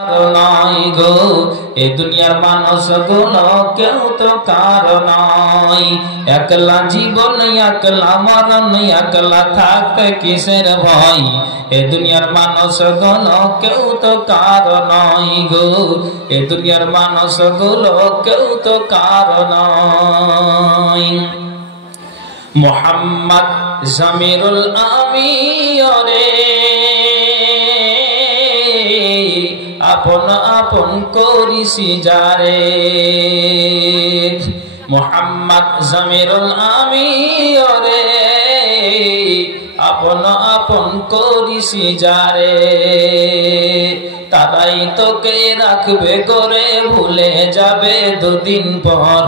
নাই গো এ দুনিয়ার মানুষ গুলো কেউ তো কারো নাই। একলা জীবন একলা মরণ একলা থাকতে কিসের ভয়, এ দুনিয়ার মানুষ গুলো কেউ তো কারো নাই গো এ দুনিয়ার মানুষ গুলো কেউ তো কারো নাই। মুহাম্মদ জামিরুল আমিরে আপন আপন করিসি যারে, মুহাম্মদ জামিরুল আমিরে আপন আপন করিসি যারে। তারাই তোকে রাখবে করে ভুলে যাবে দুদিন পর,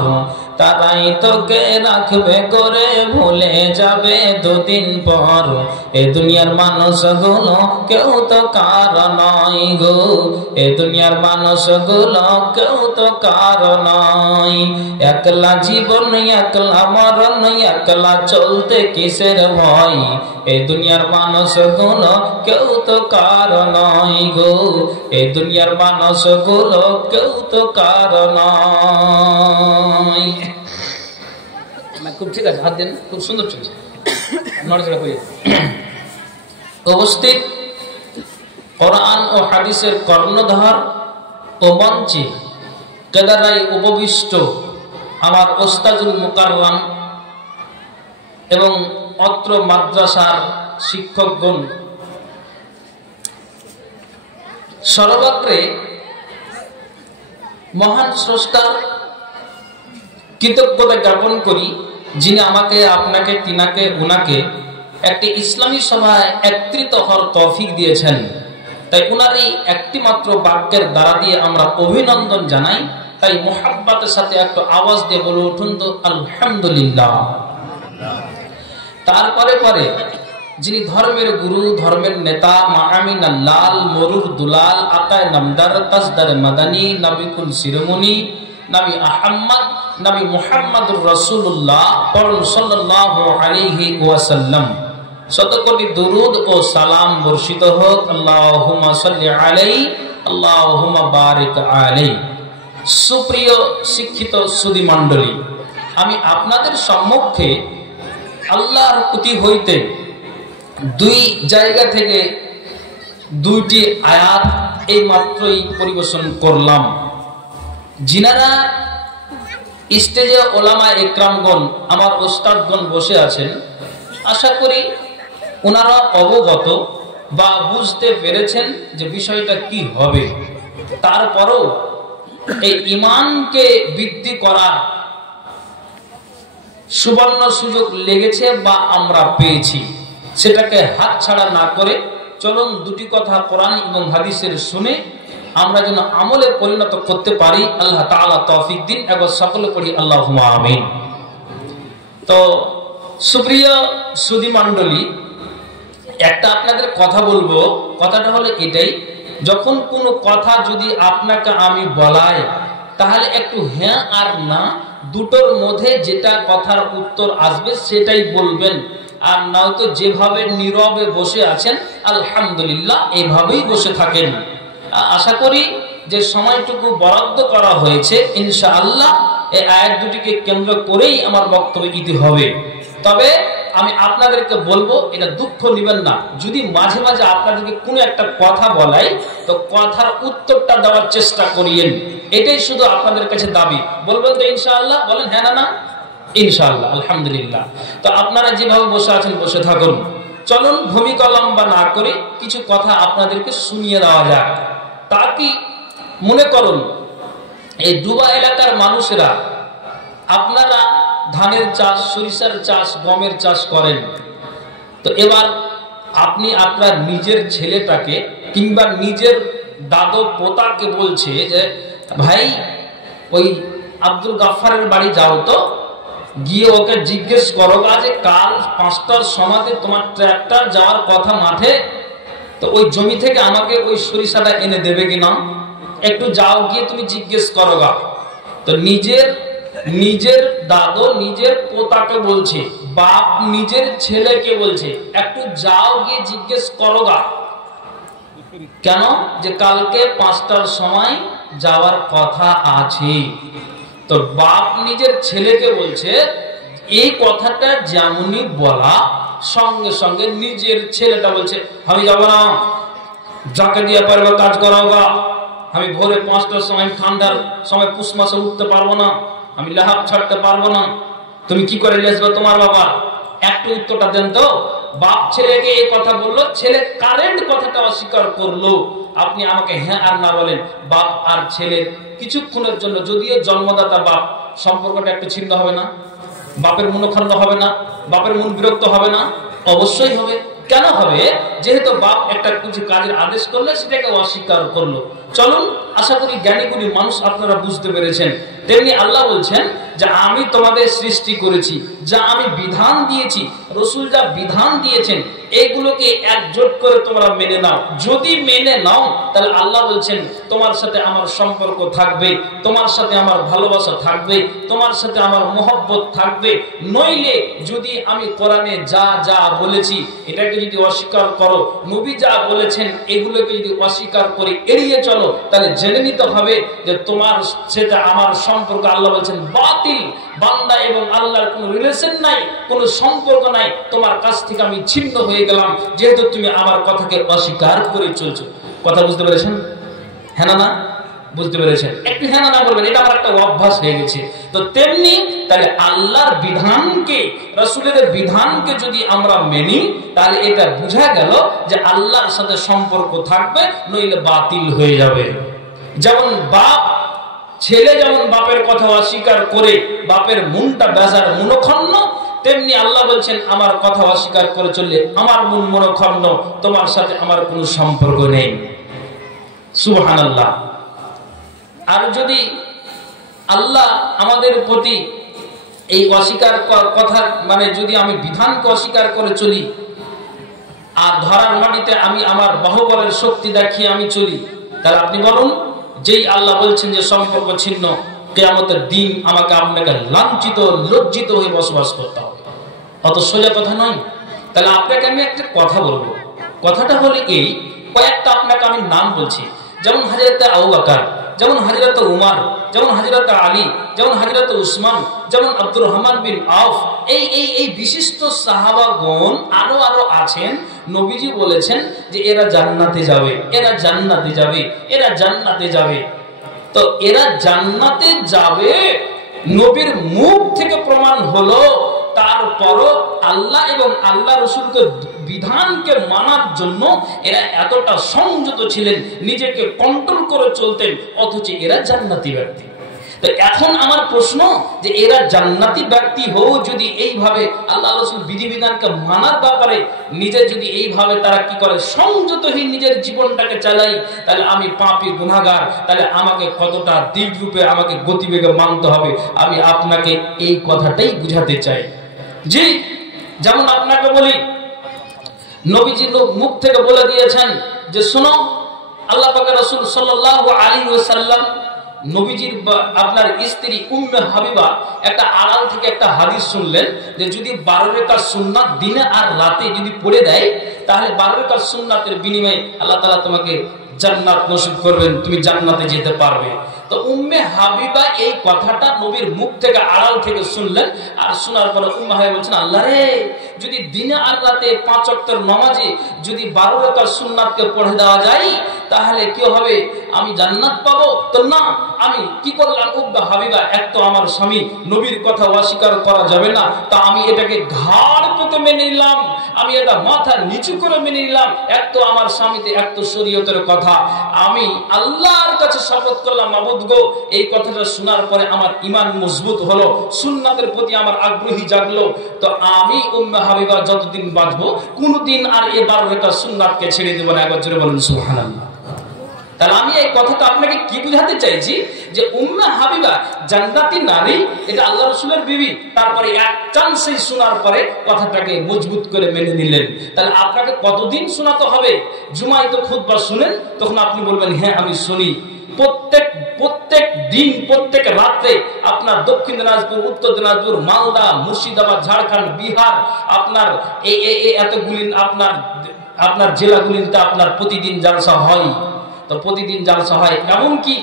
তারাই তোকে রাখবে করে ভুলে যাবে দুদিন পর। এ দুনিয়ার মানুষগুলো কেউ তো কারো নয় গো এ দুনিয়ার মানুষগুলো কেউ তো কারো নয়। একলা জীবন একলা মরণ একলা চলতে কিসের ভয়, এ দুনিয়ার মানুষগুলো কেউ তো কারো নয় গো এ দুনিয়ার মানুষগুলো কেউ তো কারো নয়। খুব ঠিক আছে, হাত দেন, খুব সুন্দর চলছে, নড়াচড়া করে উপস্থিত কোরআন ও হাদিসের কর্ণধার ও মঞ্চে কেদারায় উপবিষ্ট আমার ওস্তাদুল মুকাররম এবং অত্র মাদ্রাসার শিক্ষকগণ, সর্বাগ্রে মহান স্রষ্টার কৃতজ্ঞতা জ্ঞাপন করি যিনি আমাকে আপনাকে তিনাকে উনাকে একটি ইসলামী সভায় একত্রিত হওয়ার তৌফিক দিয়েছেন। তাই উনার এই একটি মাত্র বাক্যের দ্বারা দিয়ে আমরা অভিনন্দন জানাই। তাই মুহাব্বতের সাথে একটু আওয়াজ দিয়ে বলে উঠুন তো আলহামদুলিল্লাহ। তারপরে পরে যিনি ধর্মের গুরু ধর্মের নেতা মাআমিন লাল মরুর দুলাল আকায় নামদার তাজদার মাদানী নবিকুল শিরোমণি নবী আহমদ নবী মুহাম্মদুর রাসূলুল্লাহ সাল্লাল্লাহু আলাইহি ওয়াসাল্লাম শত কোটি দুরুদ ও সালাম বর্ষিত হোক। আল্লাহুম্মা সাল্লি আলাইহি আল্লাহুম্মা বারিক আলাইহি। সুপ্রিয় শিক্ষিত সুধী মণ্ডলী, আমি আপনাদের সম্মুখে আল্লাহর প্রতি হইতে দুই জায়গা থেকে দুইটি আয়াত এই মাত্রই পরিবেশন করলাম। যিনারা স্টেজে ওলামা একরামগণ আমার ওস্তাদগণ বসে আছেন, আশা করি ওনারা অবগত বা বুঝতে পেরেছেন যে বিষয়টা কি হবে। তারপরও এই ঈমানকে বৃদ্ধি করার সুবর্ণ সুযোগ লেগেছে বা আমরা পেয়েছি, সেটাকে হাতছাড়া না করে চলুন দুটি কথা কোরআন এবং হাদিসের শুনে আমরা যেন আমলে পরিণত করতে পারি। আল্লাহ তাআলা তৌফিক দিন। একবার সকলে পড়ি আল্লাহুম্মা আমিন। তো সুপ্রিয় সুধী মণ্ডলী, একটা আপনাদের কথা বলবো। কথাটা হলো এটাই, যখন কোনো কথা যদি আপনাকে আমি বলাই তাহলে একটু হ্যাঁ আর না দুটোর মধ্যে যেটা কথার উত্তর আসবে সেটাই বলবেন, আর নয়তো যেভাবে নীরবে বসে আছেন আলহামদুলিল্লাহ এভাবেই বসে থাকেন। আশা করি যে সময়টুকু বরাদ্দ করা হয়েছে ইনশাআল্লাহ এই আয়াত দুটিকে কেন্দ্র করেই আমার বক্তব্য ইতি হবে। তবে আমি আপনাদেরকে বলবো, এটা দুঃখ নেবেন না যদি মাঝে মাঝে আপনাদেরকে কোনো একটা কথা বলাই তো কথার উত্তরটা দেওয়ার চেষ্টা করিয়েন। এটাই শুধু আপনাদের কাছে দাবি। বলবেন তো ইনশাআল্লাহ? বলেন হ্যাঁ না না? ইনশাআল্লাহ, আলহামদুলিল্লাহ। তো আপনারা যেভাবে বসে আছেন বসে থাকুন। চলুন ভূমিকা লম্বা না করে কিছু কথা আপনাদেরকে শুনিয়ে দেওয়া যাক। তা কি মনে করুন, এই ডুবা এলাকার মানুষেরা আপনারা ধানের চাষ, সরিষার চাষ, গমের চাষ করেন। তো এবার আপনি আপনার নিজের ছেলেটাকে কিংবা নিজের দাদু পোতাকে বলছে যে ভাই ওই আব্দুল গাফফারের বাড়ি যাও তো, গিয়ে ওকে জিজ্ঞেস করো যে কাল 5টার সময়তে তোমার ট্রাক্টর যাওয়ার কথা মাঠে, তো ওই জমি থেকে আমাকে ওই সরিষাটা এনে দেবে কিনা, একটু যাও গিয়ে তুমি জিজ্ঞেস করো গা। তো নিজের দাদু নিজের পোতাকে বলছে, বাপ নিজের ছেলেকে বলছে একটু যাও গিয়ে জিজ্ঞেস করো গা। কেন? যে কালকে 5টার সময় যাওয়ার কথা আছে। তো বাপ নিজের ছেলেকে বলছে এই কথাটা যেমনই বলা, সঙ্গে সঙ্গে নিজের ছেলেটা বলছে আমি যাব না, যাকে দিয়ে পারবে কাজ করাওগা, আমি ভোরে 5টার সময়, ঠান্ডার সময় পুষ মাসে উঠতে পারবো না, আমি লাহাব ছাড়তে পারবো না, তুমি কি করে নিয়ে আসবে তোমার বাবা? একটু উত্তরটা দেন তো। বাপ ছেলেকে এই কথা বললো, ছেলে কারেন্ট কথাটা অস্বীকার করলো। আপনি আমাকে হ্যাঁ আর না বলেন, বাপ আর ছেলের কিছুক্ষণের জন্য, যদিও জন্মদাতা বাপ, সম্পর্কটা একটু ছিন্ন হবে না? বাপের মনোক্ষুণ্ণ হবে না? বাপের মন বিরক্ত হবে না? অবশ্যই হবে। কেন হবে? যেহেতু বাপ একটা কিছু কাজের আদেশ করলে সেটাকে অস্বীকার করলো। চলুন, আশা করি জ্ঞানীগুলি মানুষ আপনারা বুঝতে পেরেছেন। তেমনি আল্লাহ বলছেন যে আমি তোমাদের সৃষ্টি করেছি, যা আমি বিধান দিয়েছি, রসুল যা বিধান দিয়েছেন, এগুলোকে একজোট করে তোমরা মেনে নাও। যদি মেনে নাও তাহলে আল্লাহ বলছেন তোমার সাথে আমার সম্পর্ক থাকবে, তোমার সাথে আমার ভালোবাসা থাকবে, তোমার সাথে আমার মহব্বত থাকবে। নইলে যদি আমি কোরআনে যা যা বলেছি এটাকে যদি অস্বীকার করো, নবী যা বলেছেন এগুলোকে যদি অস্বীকার করে এড়িয়ে চলো, তাহলে জেনে নিতে হবে যে তোমার সাথে আমার সম্পর্ক, আল্লাহ বলছেন, বাতিল। বান্দা এবং আল্লাহর কোনো রিলেশন নাই, কোনো সম্পর্ক নাই, তোমার কাছ থেকে আমি ছিন্ন হয়ে গেলাম, যেহেতু তুমি আমার কথাকে অস্বীকার করে চলছো। কথা বুঝতে পেরেছেন? হ্যাঁ না? বুঝতে পেরেছেন? একটু হ্যাঁ না বলবেন, এটা আমার একটা অভ্যাস হয়ে গেছে। তো তেমনি তাহলে আল্লাহর বিধানকে, রাসূলের বিধানকে যদি আমরা মেনি, তাহলে এটা বোঝা গেল যে আল্লাহর সাথে সম্পর্ক থাকবে, নইলে বাতিল হয়ে যাবে। যেমন বাপ ছেলে যেমন বাপের কথা অস্বীকার করে বাপের মনটা বেজার মনোক্ষুণ্ণ, তেমনি আল্লাহ বলছেন আমার কথা অস্বীকার করে চললে আমার মন মনোক্ষুণ্ণ, তোমার সাথে আমার কোনো সম্পর্ক নেই। সুবহানাল্লাহ। আর যদি আল্লাহ আমাদের প্রতি এই অস্বীকার কথা, মানে যদি আমি বিধানকে অস্বীকার করে চলি আর ধরার মাটিতে আমি আমার বাহুবলের শক্তি দেখিয়ে আমি চলি, তাহলে আপনি বলুন, যেই আল্লাহ বলছেন যে সম্পর্ক ছিন্ন, কিয়ামতের দিন আমাকে আপনাকে লাঞ্ছিত লজ্জিত হয়ে বসবাস করতে হবে। অত সোজা কথা নয়। তাহলে আপনাকে আমি একটা কথা বলবো, কথাটা হলো এই, কয়েকটা আপনাকে আমি নাম বলছি, যেমন হযরত আবু বকর, যেমন হযরত উমর, যেমন হযরত আলী, যেমন হযরত উসমান, যেমন আব্দুর রহমান বিন আউফ, এই বিশিষ্ট সাহাবাগণ আরো আছেন। নবীজি বলেছেন যে এরা জান্নাতে যাবে, এরা জান্নাতে যাবে, এরা জান্নাতে যাবে। তো এরা জান্নাতে যাবে নবীর মুখ থেকে প্রমাণ হলো, তারপরও আল্লাহ এবং আল্লাহ রসুলকে বিধানকে মানার জন্য এরা এতটা সংযত ছিলেন, নিজেকে কন্ট্রোল করে চলতেন, অথচ এরা জান্নাতি ব্যক্তি। তো এখন আমার প্রশ্ন যে এরা জান্নাতি ব্যক্তি হও যদি এইভাবে আল্লাহ রসুল বিধিবিধানকে মানার ব্যাপারে নিজে যদি এইভাবে তারা কি করে সংযতহীন নিজের জীবনটাকে চালাই, তাহলে আমি পাপী গুনাহগার, তাহলে আমাকে কতটা দিক রূপে আমাকে গতিবেগে মানতে হবে। আমি আপনাকে এই কথাটাই বুঝাতে চাই। জি, যেমন আপনাকে বলি, নবীজি মুখ থেকে বলে দিয়েছেন যে শোনো, আল্লাহ পাক রাসূল সাল্লাল্লাহু আলাইহি ওয়াসাল্লাম নবীজির আপনার স্ত্রী উম্মে হাবিবা একটা আড়াল থেকে একটা হাদিস শুনলেন যে যদি 12 রাকাত সুন্নাত দিনে আর রাতে যদি পড়ে দেয়, তাহলে 12 রাকাত সুন্নাতের বিনিময়ে আল্লাহ তাআলা তোমাকে জান্নাত নসিব করবেন, তুমি জান্নাতে যেতে পারবে। তো উম্মে হাবিবা এই কথাটা নবীর মুখ থেকে আড়াল থেকে শুনলেন, আর শোনার পরে উম্মে হাবিবা বলছেন, আল্লাহ রে, যদি দিনে আর রাতে 5 ওয়াক্তের নামাজে যদি 12 রাকাত সুন্নাতকে পড়ে দেওয়া যায়, তাহলে কি হবে? আমি জান্নাত পাবো? তো না, আমি কি করলাম উম্মে হাবিবা, এক তো আমার স্বামী, নবীর কথা অস্বীকার করা যাবে না, তা আমি এটাকে ঘাড় পেতে মেনে নিলাম, আমি এটা মাথা নিচু করে মেনে নিলাম। এক তো আমার স্বামীতে, এক তো শরীয়তের কথা, আমি আল্লাহর কাছে শপথ করলাম, মাবুদ গো, এই কথাটা শোনার পরে আমার ঈমান মজবুত হলো, সুন্নাতের প্রতি আমার আগ্রহী জাগলো। তো আমি উম্মে হাবিবা যতদিন বাঁচবো কোনদিন আর এই 12 রাকাত সুন্নাতকে ছেড়ে দেব না। একবার জোরে বলুন সুবহানাল্লাহ। তাহলে আমি এই কথাটা আপনাকে কি বুঝাতে চাইছি যে উম্মে হাবিবা জান্নাতি নারী, এটা আল্লাহ রাসূলের বিবি, তারপরে এক চান্সে শোনার পরে কথাটাকে মজবুত করে মেনে নিলেন। তাহলে আপনাকে কতদিন শোনাতে হবে? জুমায় তো খুতবা শুনেন, তখন আপনি বলবেন হ্যাঁ আমি শুনি। প্রত্যেক দিন, প্রত্যেক রাতে আপনার দক্ষিণ দিনাজপুর, উত্তর দিনাজপুর, মালদা, মুর্শিদাবাদ, ঝাড়খণ্ড, বিহার, আপনার এই এতগুলি আপনার আপনার জেলাগুলিতে আপনার প্রতিদিন জালসা হয়, তো প্রতিদিন জালসা হয়। এমনকি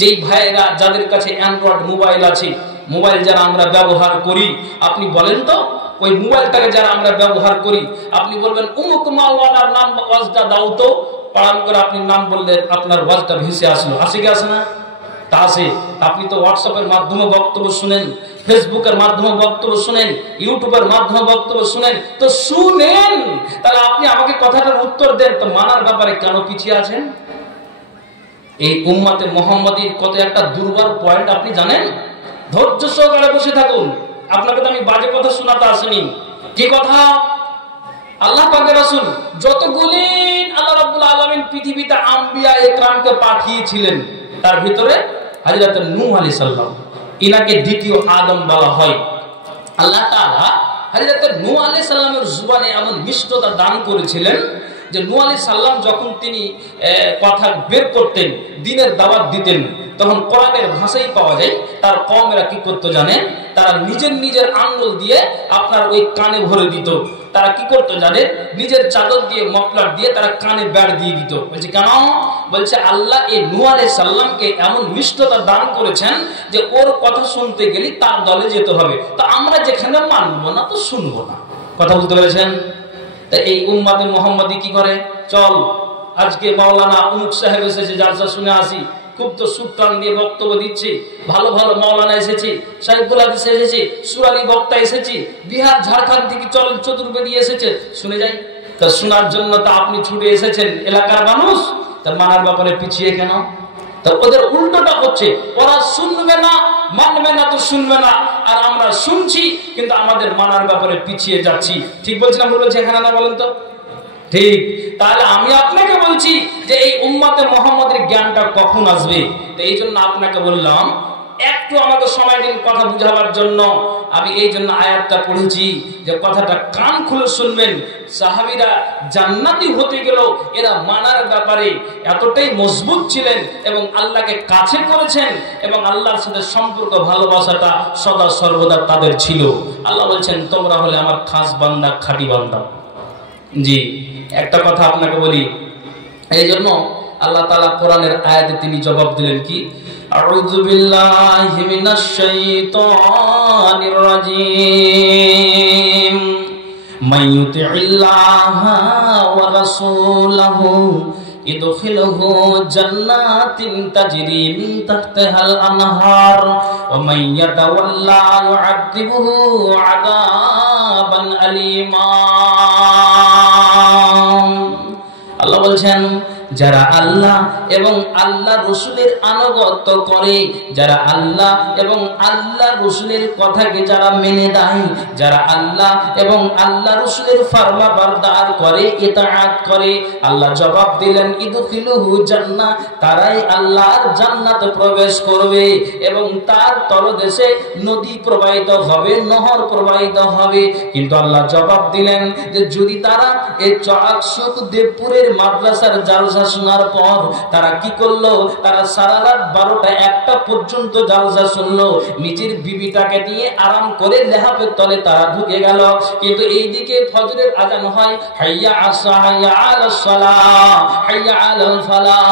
যেই ভাইয়েরা যাদের কাছে অ্যান্ড্রয়েড মোবাইল আছে, মোবাইল যারা আমরা ব্যবহার করি, আপনি বলেন তো ওই মোবাইলটাকে যারা আমরা ব্যবহার করি, আপনি বলবেন উমুক মাওলানার নাম ওয়াজটা দাও তো, পালন করে আপনি নাম বললে আপনার ওয়াজটা ভেসে আসলো, আসে কি আসে না? তা আসে। আপনি তো হোয়াটসঅ্যাপের মাধ্যমে বক্তব্য শুনেন, ফেসবুকের মাধ্যমে বক্তব্য শুনেন, ইউটিউবের মাধ্যমে বক্তব্য শুনেন, তো শুনেন, তাহলে আপনি আমাকে কথাটার উত্তর দেন তো মানার ব্যাপারে কেন পিছিয়ে আছেন? এই উম্মতে মুহাম্মাদীর কত একটা দুর্বল পয়েন্ট আপনি জানেন? ধৈর্য সহকারে বসে থাকুন, আপনাকে তো আমি বাজে কথা শোনাতে আসেনি। কি কথা? আল্লাহ পাকের রাসূল যতগুলি আল্লাহ রাব্বুল আলামিন পৃথিবীতে আম্বিয়া ইকরামকে পাঠিয়েছিলেন, তার ভিতরে হযরত নূহ আলাইহিস সালাম, ইনাকে দ্বিতীয় আদম বলা হয়। আল্লাহ তাআলা হযরত নূহ আলাইহিস সালামের জবানে এমন মিষ্টতা দান করেছিলেন যে নূহ আলাইহিস সালাম যখন তিনি কথা বের করতেন, দ্বীনের দাওয়াত দিতেন, তখন কোরআনের ভাষাই পাওয়া যায়। তার কওমেরা কি করতে জানেন? তারা নিজের আঙ্গুল দিয়ে আপনার ওই কানে ভরে দিত। তারা কি করতে জানেন? নিজের চাদর দিয়ে, মফলার দিয়ে তারা কানে ব্যাড় দিয়ে দিত। বলছে কেন? বলছে আল্লাহ এই নূহ আলাইহিস সালামকে এমন মিষ্টতা দান করেছেন যে ওর কথা শুনতে গেলে তার দলে যেতে হবে, তো আমরা যেখানে মানবো না তো শুনবো না। কথা বুঝতে পেরেছেন? তা এই উম্মতে মুহাম্মাদি কি করে? চল আজকে মাওলানা অমুক সাহেব এসেছে, জালসা শুনে আসি। খুব তো সুটান দিয়ে বক্তব্য দিচ্ছে, ভালো ভালো মাওলানা এসেছে, সাইফুল হাদিস এসেছে, সুরালি বক্তা এসেছে, বিহার ঝাড়খণ্ড থেকে চলন চতুর্বেদী এসেছে, শুনে যাই। তা শোনার জন্য তা আপনি ছুটে এসেছেন, এলাকার মানুষ, তা মানার ব্যাপারে পিছিয়ে কেন? তা ওদের উল্টোটা হচ্ছে, ওরা শুনবে না, মানবে না তো শুনবে না, আর আমরা শুনছি কিন্তু আমাদের মানার ব্যাপারে পিছিয়ে যাচ্ছি। ঠিক বলছিলাম? বলছি এখানে না? বলেন তো ঠিক। তাহলে আমি আপনাকে বলছি যে এই উম্মতে মুহাম্মাদের জ্ঞানটা কখন আসবে? তো এই জন্য আপনাকে বললাম একটু আমাকে সময় দিন কথা বুঝাবার জন্য। আমি এই জন্য আয়াতটা পড়েছি যে কথাটা কান খুলে শুনবেন। সাহাবীরা জান্নাতি হতে গেল, এরা মানার ব্যাপারে এতটাই মজবুত ছিলেন এবং আল্লাহকে কাছে করেছেন এবং আল্লাহর সাথে সম্পর্ক ভালোবাসাটা সদা সর্বদা তাদের ছিল। আল্লাহ বলছেন তোমরা হলে আমার খাস বান্দা, খাঁটি বান্দা। জি, একটা কথা আপনাকে বলি, এই জন্য আল্লাহ তাআলা কোরআনের আয়াতে তিনি জবাব দিলেন কি? আউযু বিল্লাহি মিনাশ শাইতানির রাজীম। মাইয়ুতিল্লাহা ওয়া রাসূলাহু ইদখিলহু জান্নাতিন তাজরি মিন তাহতিহাল আনহার ওয়া মান ইয়াতাওয়াল্লা ইউআযিবুহু আযাবান আলীমা। আল্লাহ বলছেন যারা আল্লাহ এবং আল্লাহ রসুলের আনুগত্য করে, যারা আল্লাহ এবং আল্লাহ রসুলের কথাকে যারা মেনে দেয়, যারা আল্লাহ এবং আল্লাহ রসুলের ফরমাবরদার করে, ইতাআত করে, আল্লাহ জবাব দিলেন ইদখিলুহু জান্নাহ, তারাই আল্লাহর জান্নাতে প্রবেশ করবে এবং তার তলদেশে নদী প্রবাহিত হবে, নহর প্রবাহিত হবে। কিন্তু আল্লাহ জবাব দিলেন যে যদি তারা এই চড়াকসুক দেবপুরের মাদ্রাসার জালসা শোনার পর তারা কি করলো, তারা সারা রাত 12টা 1টা পর্যন্ত জালসা শুনলো, নিজের বিবিটাকে নিয়ে আরাম করে লেহাপের তলে তারা ঢুকে গেল। কিন্তু এইদিকে ফজরের আজান হয়, হাইয়া আসা হাইয়া আলাস সালাহ হাইয়া আলাল ফালাহ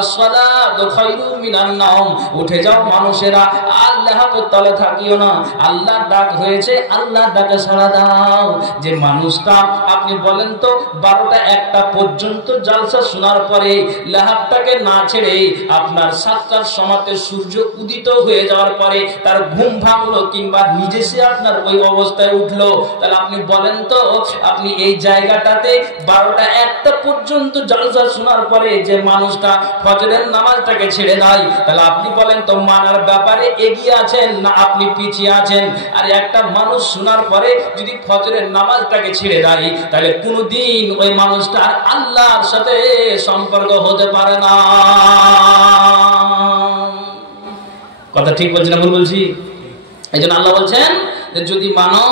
আসসালাতু খায়রুম মিনান নাওম। উঠে যাও মানুষেরা, আর লেহাপের তলে থাকিও না, আল্লাহর ডাক হয়েছে, আল্লাহর ডাকে সাড়া দাও। যে মানুষটা আপনি বলেন তো 12টা 1টা পর্যন্ত জালসা শোনার পরে লেহাবটাকে না ছেড়ে আপনার 7টার সময়তে সূর্য উদিত হয়ে যাওয়ার পরে তার ঘুম ভাঙলো কিংবা নিজে সে আপনার ওই অবস্থায় উঠলো, তাহলে আপনি বলেন তো আপনি এই জায়গাটাতে 12টা 1টা পর্যন্ত জালসা শোনার পরে যে মানুষটা ফজরের নামাজটাকে ছেড়ে দেয়, তাহলে আপনি বলেন তো মানার ব্যাপারে এগিয়ে আছেন না আপনি পিছিয়ে আছেন? আর একটা মানুষ শোনার পরে যদি ফজরের নামাজটাকে ছেড়ে দেয়, তাহলে কোনদিন ওই মানুষটা আল্লাহর সাথে সম্পর্ক হতে পারে না। কথা ঠিক বলছি না ভুল বলছি? এই জন্য আল্লাহ বলছেন যে যদি মানো,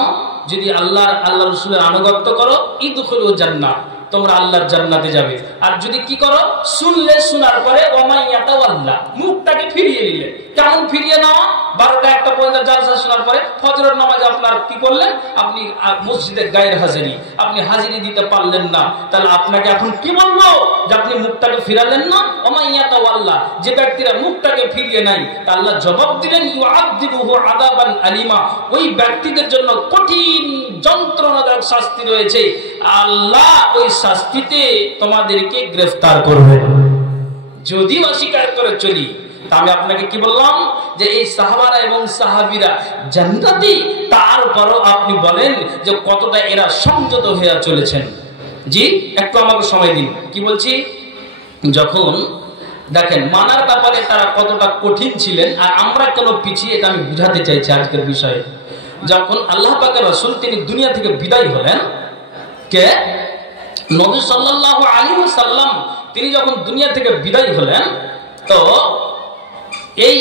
যদি আল্লাহ রসুলের আনুগত্য করো, ইদখুলুল জান্নাহ, তোমরা আল্লাহর জান্নাতে যাবে। আর যদি কি করো, শুনলে শোনার পরে ওয়া মান ইয়াতাওয়াল্লা, মুখটাকে ফিরিয়ে নিলে। কেমন ফিরিয়ে নাও? 12টা 1টা পর্যন্ত জালসা শোনার পরে ফজরের নামাজে আপনার কি করলেন, আপনি মসজিদে গায়ের হাজিরি, আপনি হাজিরি দিতে পারলেন না, তাহলে আপনাকে এখন কি বলবো যে আপনি মুখটাকে ফিরালেন না? ওমাইয়াতা ওয়াল্লাহ, যে ব্যক্তিরা মুখটাকে ফিরিয়ে নাই, তা আল্লাহ জবাব দিলেন ইউআযিবুহু আযাবান আলিমা, ওই ব্যক্তিদের জন্য কঠিন যন্ত্রণাদায়ক শাস্তি রয়েছে, আল্লাহ ওই শাস্তিতে তোমাদেরকে গ্রেফতার করবে যদি অস্বীকার করে চলি। তা আমি আপনাকে কি বললাম যে এই সাহাবারা এবং সাহাবীরা জান্নাতি, তারপরও আপনি বলেন যে কতটা এরা সংযত হয়ে চলেছেন। জি একটু আমাকে সময় দিন। কি বলছি, যখন দেখেন মানার ব্যাপারে তারা কতটা কঠিন ছিলেন আর আমরা কেন পিছিয়ে, এটা আমি বুঝাতে চাইছি আজকের বিষয়ে। যখন আল্লাহ পাকের রাসূল তিনি দুনিয়া থেকে বিদায় হলেন, কে নবী সাল্লাল্লাহু আলাইহি ওয়াসাল্লাম তিনি যখন দুনিয়া থেকে বিদায় হলেন, তো এই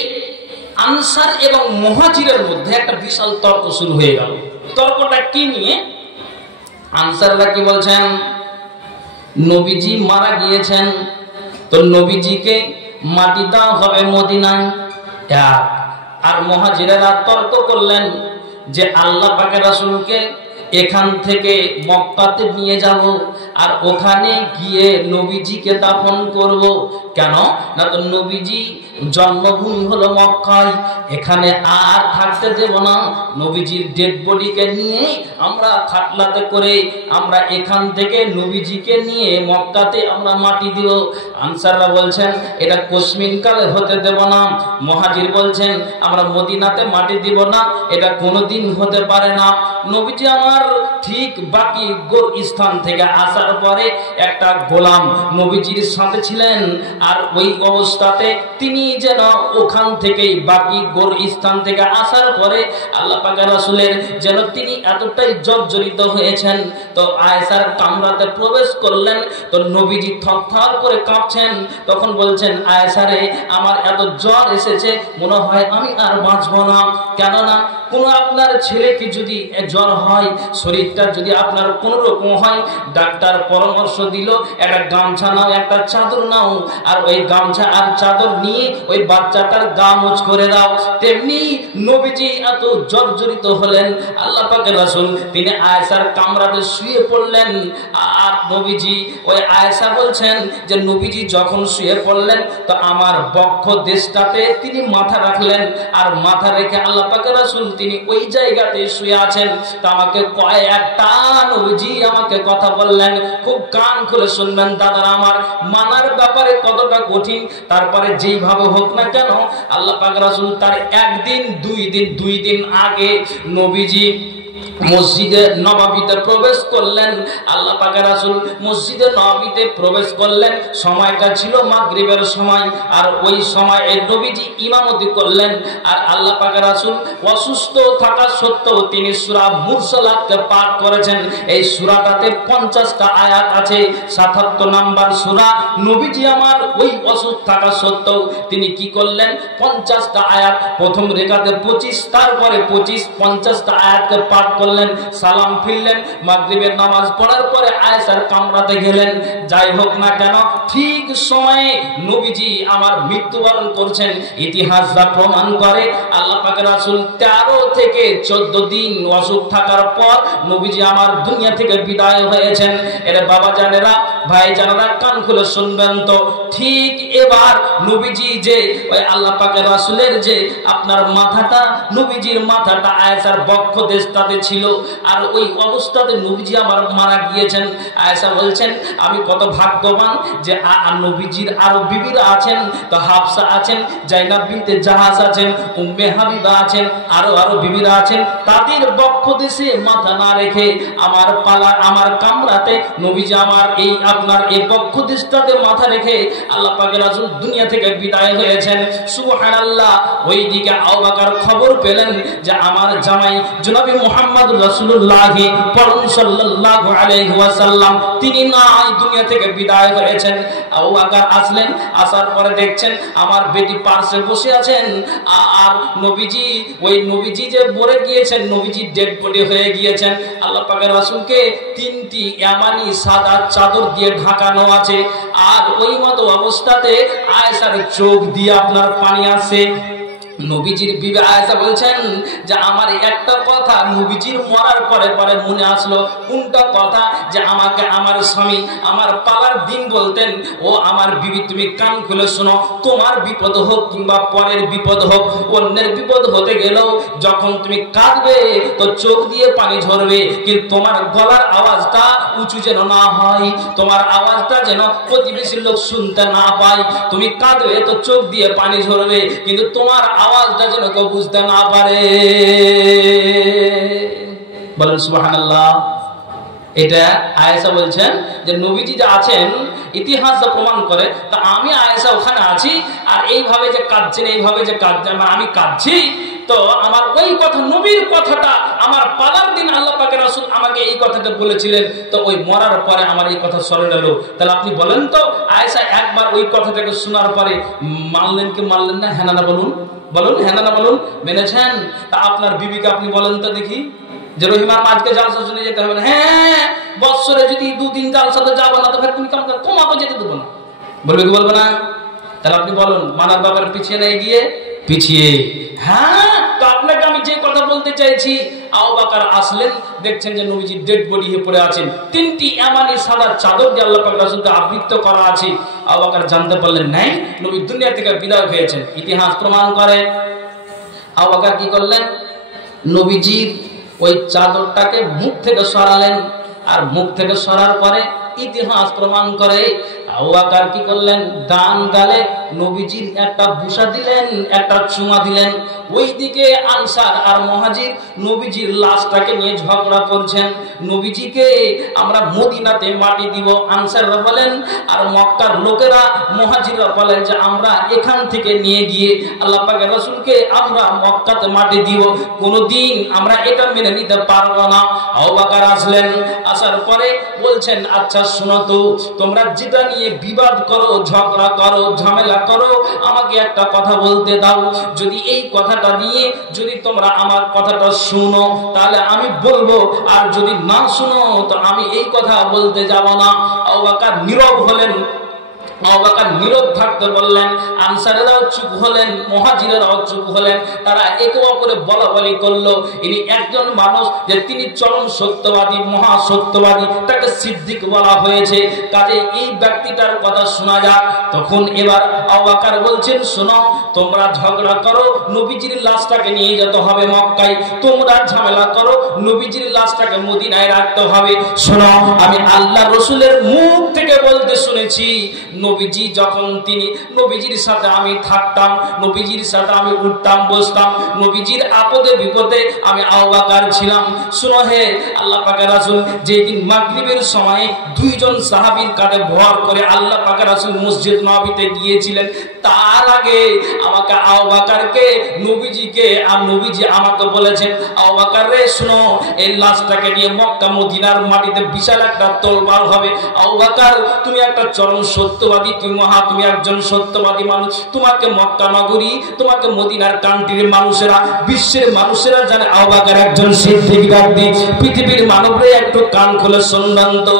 আনসার এবং মুহাজিরের মধ্যে একটা বিশাল তর্ক শুরু হয়ে গেল। তর্কটা কি নিয়ে? আনসাররা কি বলছেন, নবীজি মারা গিয়েছেন, তো নবীজিকে মাটি দেওয়া হবে মদিনায়। আর মুহাজিরেরা তর্ক করলেন যে আল্লাহ পাকের রাসূলকে এখান থেকে মক্কাতে নিয়ে যাব আর ওখানে গিয়ে নবীজিকে দাফন করব। কেন না, তো নবীজি জন্মভূমি হলো মক্কায়, এখানে আর থাকতে দেব না, নবীজির ডেড বডিকে নিয়ে আমরা খাটলাতে করে আমরা এখান থেকে নবীজিকে নিয়ে মক্কাতে আমরা মাটি দিব। আনসাররা বলছেন এটা কসমিন কালে হতে দেব না। মুহাজির বলছেন আমরা মদিনাতে মাটি দিব না, এটা কোনোদিন হতে পারে না। নবীজি আমার ঠিক বাকি গোর স্থান থেকে আসার পরে একটা গোলাম নবীজির সাথে ছিলেন, আর ওই অবস্থাতে তিনি যেন ওখান থেকেই বাকি গোর স্থান থেকে আসার পরে আল্লাহ পাকের রাসূলের যেন তিনি এতটাই জর্জরিত হয়েছেন, তো আয়েশার কামরাতে প্রবেশ করলেন, তো নবীজি থরথর করে কাঁপছেন। তখন বলছেন আয়েশা রে, আমার এত জ্বর এসেছে, মনে হয় আমি আর বাঁচবো না। কেননা কোন আপনার ছেলেকে যদি জ্বর হয়, শরীরটা যদি আপনার কোন রকম হয়, ডাক্তার পরামর্শ দিল একটা গামছা নাও, একটা চাদর নাও, আর ওই গামছা আর চাদর নিয়ে ওই বাচ্চাটার গা মুছ করে দাও। তেমনি নবীজি এত জর্জরিত হলেন, আল্লাহ পাকের রাসূল তিনি আয়েশার কামরাতে শুয়ে পড়লেন। আর নবীজি ওই আয়েশা বলছেন যে নবীজি যখন শুয়ে পড়লেন, তো আমার বক্ষ দেশটাতে তিনি মাথা রাখলেন, আর মাথা রেখে আল্লাহ পাকের রাসূল তিনি ওই জায়গাতে শুয়ে আছেন। তা আমাকে কয়েকটা নবীজি আমাকে কথা বললেন, খুব কান খুলে শুনবেন দাদারা আমার, মানার ব্যাপারে কতটা কঠিন। তারপরে যেইভাবে হোক না কেন আল্লাহ পাক রাসূল তার একদিন দুই দিন আগে নবীজি মসজিদে নববীতে প্রবেশ করলেন। আল্লাহ পাকের রাসূল মসজিদে নববীতে প্রবেশ করলেন, সময়টা ছিল মাগরিবের সময়, আর ওই সময় এই নবীজি ইমামতি করলেন। আর আল্লাহ পাকের রাসূল অসুস্থ থাকা সত্ত্বেও তিনি সূরা মুরসালাতকে পাঠ করেছেন। এই সূরাটাতে 50টা আয়াত আছে, 77 নাম্বার সূরা। নবীজি আমার ওই অসুস্থ থাকা সত্ত্বেও তিনি কি করলেন, 50টা আয়াত, প্রথম রেখাতে 25, তারপরে 25, 50টা আয়াতকে পাঠ করলেন, সালাম ফিরলেন, মাগরিবের নামাজ পড়ার পরে আয়েশার কামরাতে গেলেন। যাই হোক না কেন ঠিক সময়ে নবীজি আমার মৃত্যুবরণ করছেন। ইতিহাস যা প্রমাণ করে আল্লাহ পাকের রাসূল 13 থেকে 14 দিন অসুখ থাকার পর নবীজি আমার দুনিয়া থেকে বিদায় হয়েছেন। এর বাবা জানেরা, ভাই জানেরা, কান খুলে শুনবেন তো। ঠিক এবার নবীজি যে ওই আল্লাহ পাকের রাসূলের যে আপনার মাথাটা, নবীজির মাথাটা আয়েশার বক্ষ দেশটাতে ছিল, আর ওই অবস্থাতে নবীজি আমার মারা গিয়েছেন। আয়েশা বলছেন আমি কত ভাগ্যবান যে নবীজির আরো বিবিরা আছেন, তো হাফসা আছেন, জাইনাব বিনতে জাহাজ আছেন, উম্মে হাবিবা আছেন, আরো বিবিরা আছেন, তাদের বক্ষ দেশে মাথা না রেখে আমার পালা আমার কামরাতে নবীজি আমার এই আপনার এই বক্ষ দেশটাতে মাথা রেখে আল্লাহ পাকের রাসূল দুনিয়া থেকে বিদায় হয়েছেন। সুবহানাল্লাহ। ওইদিকে আবু বকর খবর পেলেন যে আমার জামাই জনাবে মুহাম্মদ রাসূলুল্লাহ সাল্লাল্লাহু আলাইহি ওয়াসাল্লাম তিনি না দুনিয়া থেকে বিদায় হয়েছেন। আবু বকর আসলেন, আসার পরে দেখছেন আমার বেটি পাশে বসে আছেন, আর নবীজি ওই নবীজি যে মরে গিয়েছেন, নবীজি ডেড বডি হয়ে গিয়েছেন। আল্লাহ পাকের রাসূলকে 3টি ইয়ামানি সাদা চাদর দিয়ে ঢাকানো আছে, আর ওই মতো অবস্থাতে আয়েশার চোখ দিয়ে আপনার পানি আসে। নবীজির বিবি আয়েশা বলছেন যে আমার একটা কথা নবীজির মরার পরে পরে মনে আসলো। কোনটা কথা? যে আমাকে আমার স্বামী আমার পালার দিন বলতেন, ও আমার বিবি তুমি কান খুলে শোনো, তোমার বিপদ হোক কিংবা পরের বিপদ হোক, অন্যের বিপদ হতে গেলেও যখন তুমি কাঁদবে তো চোখ দিয়ে পানি ঝরবে, কিন্তু তোমার গলার আওয়াজটা উঁচু যেন না হয়, তোমার আওয়াজটা যেন প্রতিবেশীর লোক শুনতে না পায়। তুমি কাঁদবে তো চোখ দিয়ে পানি ঝরবে, কিন্তু তোমার আওয়াজটা যেন কেউ বুঝতে না পারে। বলেন সুবহানাল্লাহ। এটা আয়েশা বলছেন যে নবীজি যে আছেন ইতিহাস যা প্রমাণ করে, তা আমি আয়েশা ওখানে আছি আর এইভাবে যে কাঁদছেন, এইভাবে যে কাঁদছেন, আমি কাঁদছি, তো আমার ওই কথা নবীর কথাটা আমার পালার দিন আল্লাহ পাকের রাসূল আমাকে এই কথাটা বলেছিলেন, তো ওই মরার পরে আমার এই কথা স্মরণ এলো। তাহলে আপনি বলেন তো আয়েশা একবার ওই কথাটাকে শোনার পরে মানলেন কি মানলেন না? হ্যাঁ না বলুন, বলুন হ্যাঁ না বলুন, মেনেছেন? তা আপনার বিবিকে আপনি বলেন তো দেখি যে রহিমা আজকে জালসা শুনে যেতে হবে না। হ্যাঁ, বছরে যদি 2-3 জালসাতে যাবো না তো ফের তুমি কেমন তোমাকে যেতে দেবো না, বলবে কি বলবে না? তাহলে আপনি বলুন মানার ব্যাপারে পিছিয়ে না এগিয়ে? পিছিয়ে। হ্যাঁ, তো আপনাকে আমি যে কথা বলতে চাইছি, আবু বকর আসলেন, দেখছেন যে নবীজি ডেড বডি হয়ে পড়ে আছেন, 3টি এমানি সাদা চাদর দিয়ে আল্লাহ পাক রাসূলকে আবৃত করা আছে। আবু বকর জানতে পারলেন নাই নবী দুনিয়া থেকে বিদায় হয়েছেন। ইতিহাস প্রমাণ করে আবু বকর কি করলেন, নবীজির ওই চাদরটাকে মুখ থেকে সরালেন, আর মুখ থেকে সরার পরে ইতিহাস প্রমাণ করে আবু বকর কি করলেন, ডান গালে নবীজির একটা বুসা দিলেন, একটা চুমা দিলেন। ওইদিকে আনসার আর মুহাজির নবীজির লাশটাকে নিয়ে ঝগড়া করছেন, নবীজিকে আমরা মদিনাতে মাটি দিব, আনসাররা বলেন, আর মক্কার লোকেরা মুহাজিররা বলেন যে আমরা এখান থেকে নিয়ে গিয়ে আল্লাহ পাকের রাসূলকে আমরা মক্কাতে মাটি দিব, কোনদিন আমরা এটা মেনে নিতে পারবো না। আবু বকর আসলেন, আসার পরে বলছেন আচ্ছা শোনো তো, তোমরা যেটা নিয়ে বিবাদ করো, ঝগড়া করো, ঝামেলা করো, আমাকে একটা কথা বলতে দাও। যদি এই কথাটা নিয়ে যদি তোমরা আমার কথাটা শুনো তাহলে আমি বলবো, আর যদি না শুনো তো আমি এই কথা বলতে যাব না। আবু বকর নীরব হলেন, আবু বকর নীরব থাকতে বললেন, আনসারেরাও চুপ হলেন, মুহাজিরেরাও চুপ হলেন। তারা একে অপরে বলাবলি করলো, ইনি একজন মানুষ যে তিনি চরম সত্যবাদী, মহা সত্যবাদী, তাকে সিদ্দিক বলা হয়েছে, কাজে এই ব্যক্তিটার কথা শোনা যাক। তখন এবার আবু বকর বলছেন শোনো, তোমরা ঝগড়া করো, নবীজির লাশটাকে নিয়ে যেতে হবে মক্কায়, তোমরা ঝামেলা করো, নবীজির লাশটাকে মদিনায় রাখতে হবে। শোনো, আমি আল্লাহ রাসূলের মুখ থেকে বলতে শুনেছি, নবীজি যখন তিনি নবীজির সাথে আমি থাকতাম, নবীজির সাথে আমি উঠতাম বসতাম, নবীজির আপদে বিপদে আমি আবু বকর ছিলাম। শুনো হে আল্লাহ পাকের রাসূল, যেদিন মাগরিবের সময় 2 জন সাহাবীর কাঁধে ভর করে আল্লাহ পাকের রাসূল মসজিদ নববীতে গিয়েছিলেন, তার আগে আমাকে আবু বকরকে নবীজিকে আর নবীজি আমাকে বলেছেন, আবু বকর রে শুনো, এই লাশটাকে নিয়ে মক্কা মদিনার মাটিতে বিশাল একটা তোলপাড় হবে। আবু বকর তুমি একটা চরম সত্যবাদী, তুমি একজন সত্যবাদী মানুষ, তোমাকে মক্কা নগরী, তোমাকে মদিনার কান্ট্রির মানুষেরা, বিশ্বের মানুষেরা জানে আবু বকর একজন সিদ্দিক ব্যক্তি। পৃথিবীর মানবরে একটু কান খুলে শুনবেন তো।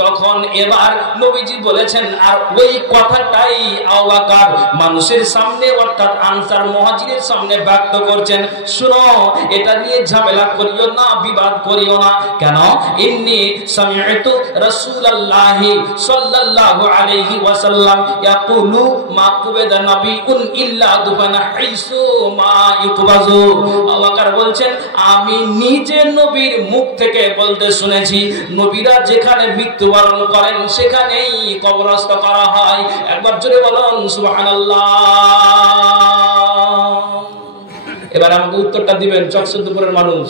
তখন এবার নবীজি বলেছেন, আর ওই কথাটাই আবু বকর মানুষের সামনে অর্থাৎ আনসার মুহাজিরের সামনে ব্যক্ত করছেন, শুনো এটা নিয়ে ঝামেলা করিও না, বিবাদ করিও না। কেন? ইন্নী সামি'তু রাসূলুল্লাহি সাল্লাল্লাহু আলাইহি ওয়াসাল্লাম ইয়াকুলু মা কুবিদা নাবিয়ুন ইল্লা দুফানা হাইসু মা ইকবাজু। আবু বকর বলছেন আমি নিজে নবীর মুখ থেকে বলতে শুনেছি, নবীরা যেখানে মৃত্যুবরণ করেন সেখানেই কবরস্থ করা হয়। একবার জোরে বলুন সুবহানাল্লাহ। এবার আমাকে উত্তরটা দিবেন চকসুদ্দপুরের মানুষ।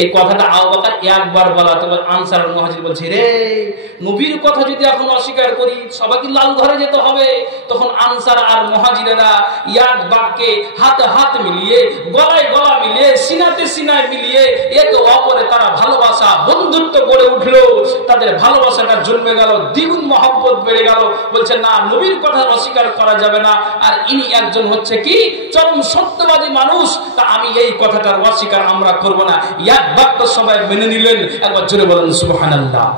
এই কথাটা আবু বকর একবার বলা, তবে আনসার আর মুহাজির বলছে রে নবীর কথা যদি এখন অস্বীকার করি সবাইকে লাল ঘরে যেতে হবে। তখন আনসার আর মুহাজিরেরা এক বাক্যে হাতে হাত মিলিয়ে, গলায় গলা মিলিয়ে, সিনাতে সিনায় মিলিয়ে একে অপরে তারা ভালোবাসা বন্ধুত্ব গড়ে উঠলো। তাদের ভালোবাসাটা জন্মে গেল, দ্বিগুণ মহব্বত বেড়ে গেল। বলছে না, নবীর কথা অস্বীকার করা যাবে না, আর ইনি একজন হচ্ছে কি চরম সত্যবাদী মানুষ, তা আমি এই কথাটার অস্বীকার আমরা করব না। এক বাক্য সবাই মেনে নিলেন। একবার জোরে বলেন সুবহানাল্লাহ।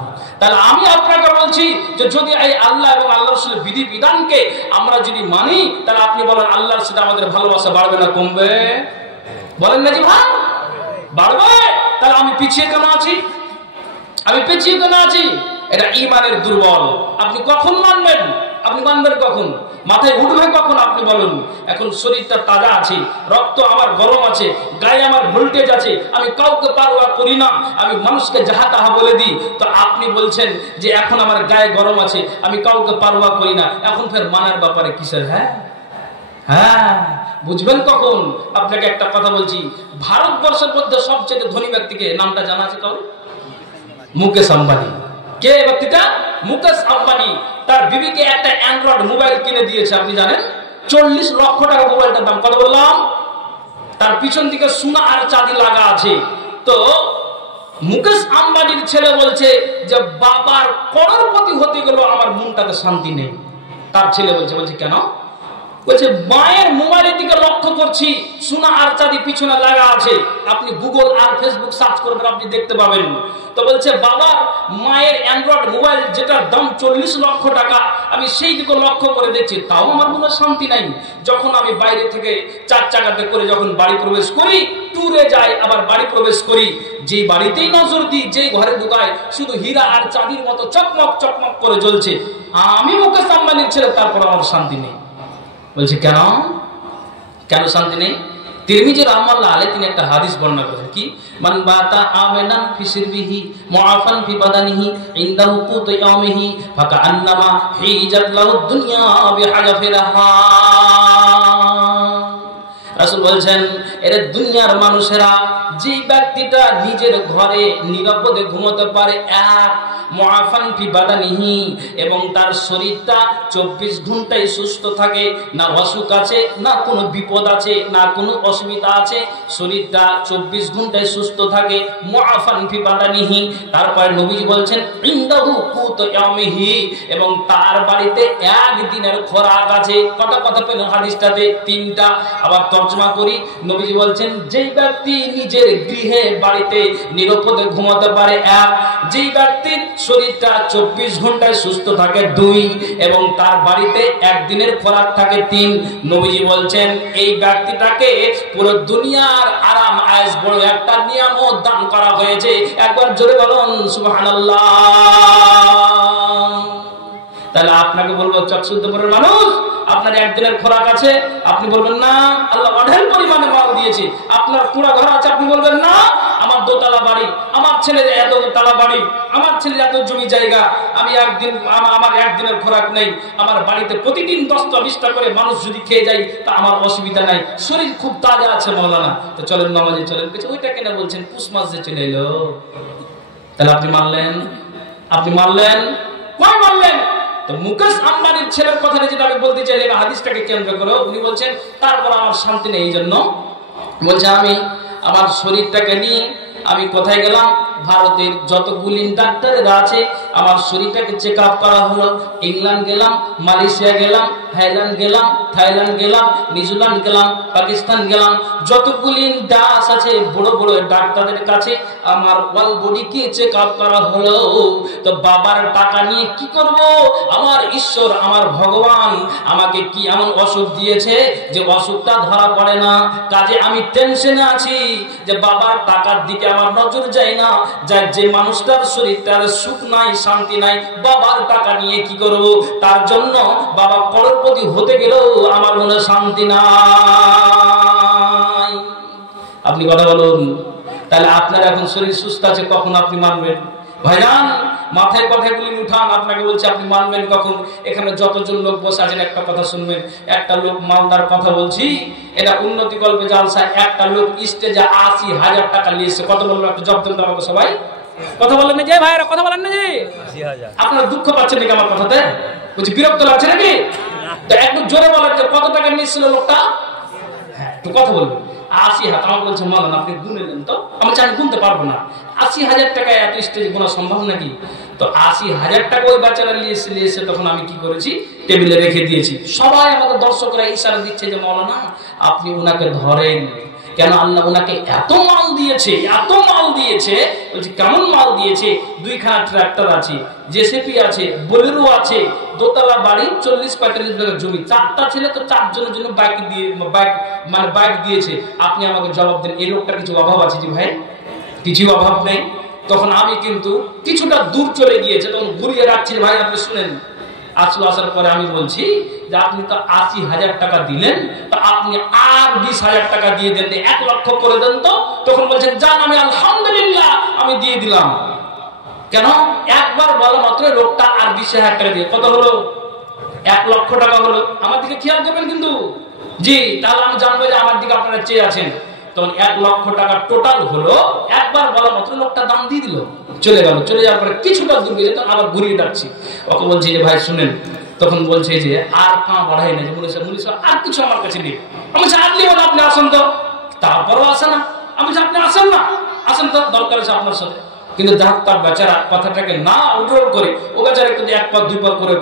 তাহলে আমি আপনাকে বলছি যে যদি এই আল্লাহ এবং আল্লাহ রাসূলের বিধি বিধানকে আমরা যদি মানি, তাহলে আপনি বলেন আল্লাহর সাথে আমাদের ভালোবাসা বাড়বে না কমবে? বলেন না জি ভাই, বাড়বে। তাহলে আমি পিছিয়ে কেন আছি? আমি পিছিয়ে কেন আছি? এটা ঈমানের দুর্বল। আপনি কখন মানবেন? আপনি মানবেন কখন? মাথায় উঠবে কখন? আপনি বলুন। এখন শরীরটা তাজা আছে, রক্ত আমার গরম আছে, গায়ে আমার ভোল্টেজ আছে, আমি কাউকে পারোয়া করি না, আমি মানুষকে যাহা তাহা বলে দিই। তো আপনি বলছেন যে এখন আমার গায়ে গরম আছে, আমি কাউকে পারোয়া করি না, এখন ফের মানার ব্যাপারে কিসের? হ্যাঁ, বুঝবেন কখন? আপনাকে একটা কথা বলছি, ভারতবর্ষের মধ্যে সবচেয়ে ধনী ব্যক্তিকে নামটা জানা আছে কারণ? মুকেশ আম্বানি। কে ব্যক্তিটা? মুকেশ আম্বানি। তার বিবিকে একটা অ্যান্ড্রয়েড মোবাইল কিনে দিয়েছে, আপনি জানেন? 40 লক্ষ টাকা মোবাইলটার দাম। কত বললাম? তার পিছন দিকে সোনা আর চাঁদি লাগা আছে। তো মুকেশ আম্বানির ছেলে বলছে যে বাবার করোড়পতি হতে গেল আমার মনটাতে শান্তি নেই। তার ছেলে বলছে কেন? বলছে মায়ের মোবাইলের দিকে লক্ষ্য করছি, সোনা আর চাঁদি পিছনে লাগা আছে। আপনি গুগল আর ফেসবুক সার্চ করবেন, আপনি দেখতে পাবেন। তো বলছে বাবার মায়ের অ্যান্ড্রয়েড মোবাইল যেটার দাম 40 লক্ষ টাকা, আমি সেই দিকে লক্ষ্য করে দেখছি, তাও আমার মনে শান্তি নাই। যখন আমি বাইরে থেকে 4 চাকাতে করে যখন বাড়ি প্রবেশ করি, ট্যুরে যাই, আবার বাড়ি প্রবেশ করি, যেই বাড়িতেই নজর দিই, যেই ঘরে ঢুকায়, শুধু হীরা আর চাঁদির মতো চকমক চকমক করে জ্বলছে। আমি মুকেশ আম্বানির ছেলে, তারপর আমার শান্তি নেই। বলছে কেন? কেন শান্তি নেই? তিরমিজি রাহমাতুল্লাহ আলাইহি তিনি একটা হাদিস বর্ণনা করেছেন, কি মান বাতা আমিনান ফি সিরবিহি মুআফান ফি বাদানিহি ইনদাহু কুতু ইয়াউমিহি ফাকান্নামা হিজাত লাহু দুনিয়া বিহাজাফিরাহা। রাসূল বলেন, এর দুনিয়ার মানুষেরা, যে ব্যক্তিটা নিজের ঘরে নিরাপদে ঘুমাতে পারে, এক মুআফান ফি বাদানিহি, এবং তার শরীরটা 24 ঘন্টাই সুস্থ থাকে, না অসুখ আছে, না কোনো বিপদ আছে, না কোনো অসুবিধা আছে, শরীরটা 24 ঘন্টায় সুস্থ থাকে, মুআফান ফি বাদানিহি। তারপর নবীজি বলছেন ইনদাহু কুতু ইয়াউমিহি, এবং তার বাড়িতে একদিনের খোরাক আছে। কটা কথা পেলেন হাদিসটাতে? 3টা। আবার তর্জমা করি, নবীজি বলছেন যেই ব্যক্তি নিজের গৃহে বাড়িতে নিরাপদে ঘুমাতে পারে, এক, যেই ব্যক্তির শরীরটা 24 ঘন্টায় সুস্থ থাকে, 2, এবং তার বাড়িতে একদিনের খোরাক থাকে, 3। নবীজি বলছেন এই ব্যক্তিটাকে পুরো দুনিয়ার আরাম আয়েশ বড় একটা নিয়ামত দান করা হয়েছে। একবার জোরে বলুন সুবহানাল্লাহ। তাহলে আপনাকে বলবো, চকসুদ্দপুরের মানুষ, আপনার একদিনের খোরাক আছে, আপনি বলবেন না আল্লাহ অঢেল পরিমাণে মাল দিয়েছে। আপনার পুরা ঘর আছে, আপনি বলবেন না আমার দোতলা বাড়ি, আমার ছেলের এত তালা বাড়ি, আমার ছেলের এত জমি জায়গা, আমি আমার একদিনের খোরাক নেই, আমার বাড়িতে প্রতিদিন 10টা 20টা করে মানুষ যদি খেয়ে যায়, তা আমার অসুবিধা নাই, শরীর খুব তাজা আছে মাওলানা। তো চলেন নামাজে চলেন। ওইটা কেনা বলছেন পুষ মাস যে চলে এলো। তাহলে আপনি মানলেন? আপনি মানলেন? কই মানলেন? তো মুকেশ আম্বানির ছেলের কথাটা যেটা আমি বলতে চাইলাম, হাদিসটাকে কেন্দ্র করে উনি বলছেন তারপর আমার শান্তি নেই। এই জন্য বলছে আমি আমার শরীরটাকে নিয়ে আমি কোথায় গেলাম, ভারতের যতগুলি ডাক্তারেরা আছে আমার শরীরটাকে চেক আপ করা হলো। ইংল্যান্ড গেলাম, মালয়েশিয়া গেলাম, থাইল্যান্ড গেলাম, নিউজিল্যান্ড গেলাম, পাকিস্তান গেলাম, যতগুলি দাস আছে বড় বড় ডাক্তারদের কাছে আমার ওয়াল বডিকে চেক আপ করা হলো। তো বাবার টাকা নিয়ে কি করব? আমার ঈশ্বর, আমার ভগবান আমাকে কি এমন অসুখ দিয়েছে যে অসুখটা ধরা পড়ে না। কাজে আমি টেনশনে আছি যে বাবার টাকার দিকে আমার নজর যায় না। যার যে মানুষটার শরীরটার সুখ নাই, শান্তি নাই, বাবার টাকা নিয়ে কি করব? তার জন্য বাবা করোড়পতি হতে গেলেও আমার মনে শান্তি নাই। আপনি কথা বলুন। তাহলে আপনার এখন শরীর সুস্থ আছে, কখন আপনি মানবেন? ভাইজান, মাথায় কথাগুলি উঠান। আপনাকে বলছি আপনি মানবেন কখন? এখানে যতজন লোক বসে আছেন একটা কথা শুনবেন। একটা লোক মালদার কথা বলছি, এটা উন্নতি কল্পে জালসা, একটা লোক স্টেজে 80,000 টাকা নিয়েছে। কত বলবো? একটা জব দেন আমাকে সবাই। কথা বলেন না যে ভাইরা, কথা বলেন না যে? 80,000। আপনারা দুঃখ পাচ্ছেন নাকি আমার কথাতে? বলছি বিরক্ত লাগছে নাকি? তো একটু জোরে বলেন যে কত টাকা নিয়েছিল লোকটা? হ্যাঁ, একটু কথা বলবেন। 80,000। আমার বলছে মালান আপনি গুনে দেন তো। আমি চাই গুনতে পারবো না। 80,000 টাকা এত স্টেজে গোনা সম্ভব নাকি? তো 80,000 টাকা ওই বাচ্চারা নিয়েছে। তখন আমি কি করেছি? টেবিলে রেখে দিয়েছি। সবাই আমাদের দর্শকরা ইশারা দিচ্ছে যে মাওলানা আপনি উনাকে ধরেন, কেন আল্লাহ ওনাকে এত মাল দিয়েছে, এত মাল দিয়েছে। বলছি কেমন মাল দিয়েছে? 2খানা ট্রাক্টর আছে, জেসিপি আছে, বোলেরো আছে, দোতলা বাড়ি, 40-45 বিঘা জমি, 4টা ছেলে, তো 4 জনের জন্য বাইক দিয়েছে। আপনি আমাকে জবাব দেন, এই লোকটার কিছু অভাব আছে? জি ভাই, কিছু অভাব নেই। তখন আমি কিন্তু কিছুটা দূর চলে গিয়েছে, তখন ঘুরিয়ে রাখছি, ভাই আপনি শুনেন। আসার পরে আমি বলছি যে আপনি তো 80,000 টাকা দিলেন, তো আপনি আর 20,000 টাকা দিয়ে দেন, 1 লক্ষ করে দেন তো। তখন বলছেন যান, আমি আলহামদুলিল্লাহ আমি দিয়ে দিলাম। কেন? একবার বলা মাত্র লোকটা আর 20,000 টাকা দিয়ে, কত হলো? 1 লক্ষ টাকা হলো। আমার দিকে খেয়াল করবেন কিন্তু, জি, তাহলে আমি জানবো যে আমার দিকে আপনারা চেয়ে আছেন। তখন 1 লক্ষ টাকা টোটাল হলো। একবার বলা মাত্র লোকটা দাম দিয়ে দিল, চলে গেল। চলে যাওয়ার পরে কিছুটা দূর গিয়ে তখন আবার ঘুরিয়ে ডাকছি, ওকে বলছি যে ভাই শুনেন। তখন বলছে যে আর পা বাড়াই না, যে মুনিশ আর কিছু আমার কাছে নেই। আমি চাইলি বলে আপনি আসেন তো, তারপরও আসে না। আমি আপনি আসেন না, আসেন তো, দরকার আছে আপনার সাথে। কিন্তু ডাক্তার বেচারা কথাটাকে না উঠোর করে, ও বেচারা কিন্তু 1 পা 2 পা করে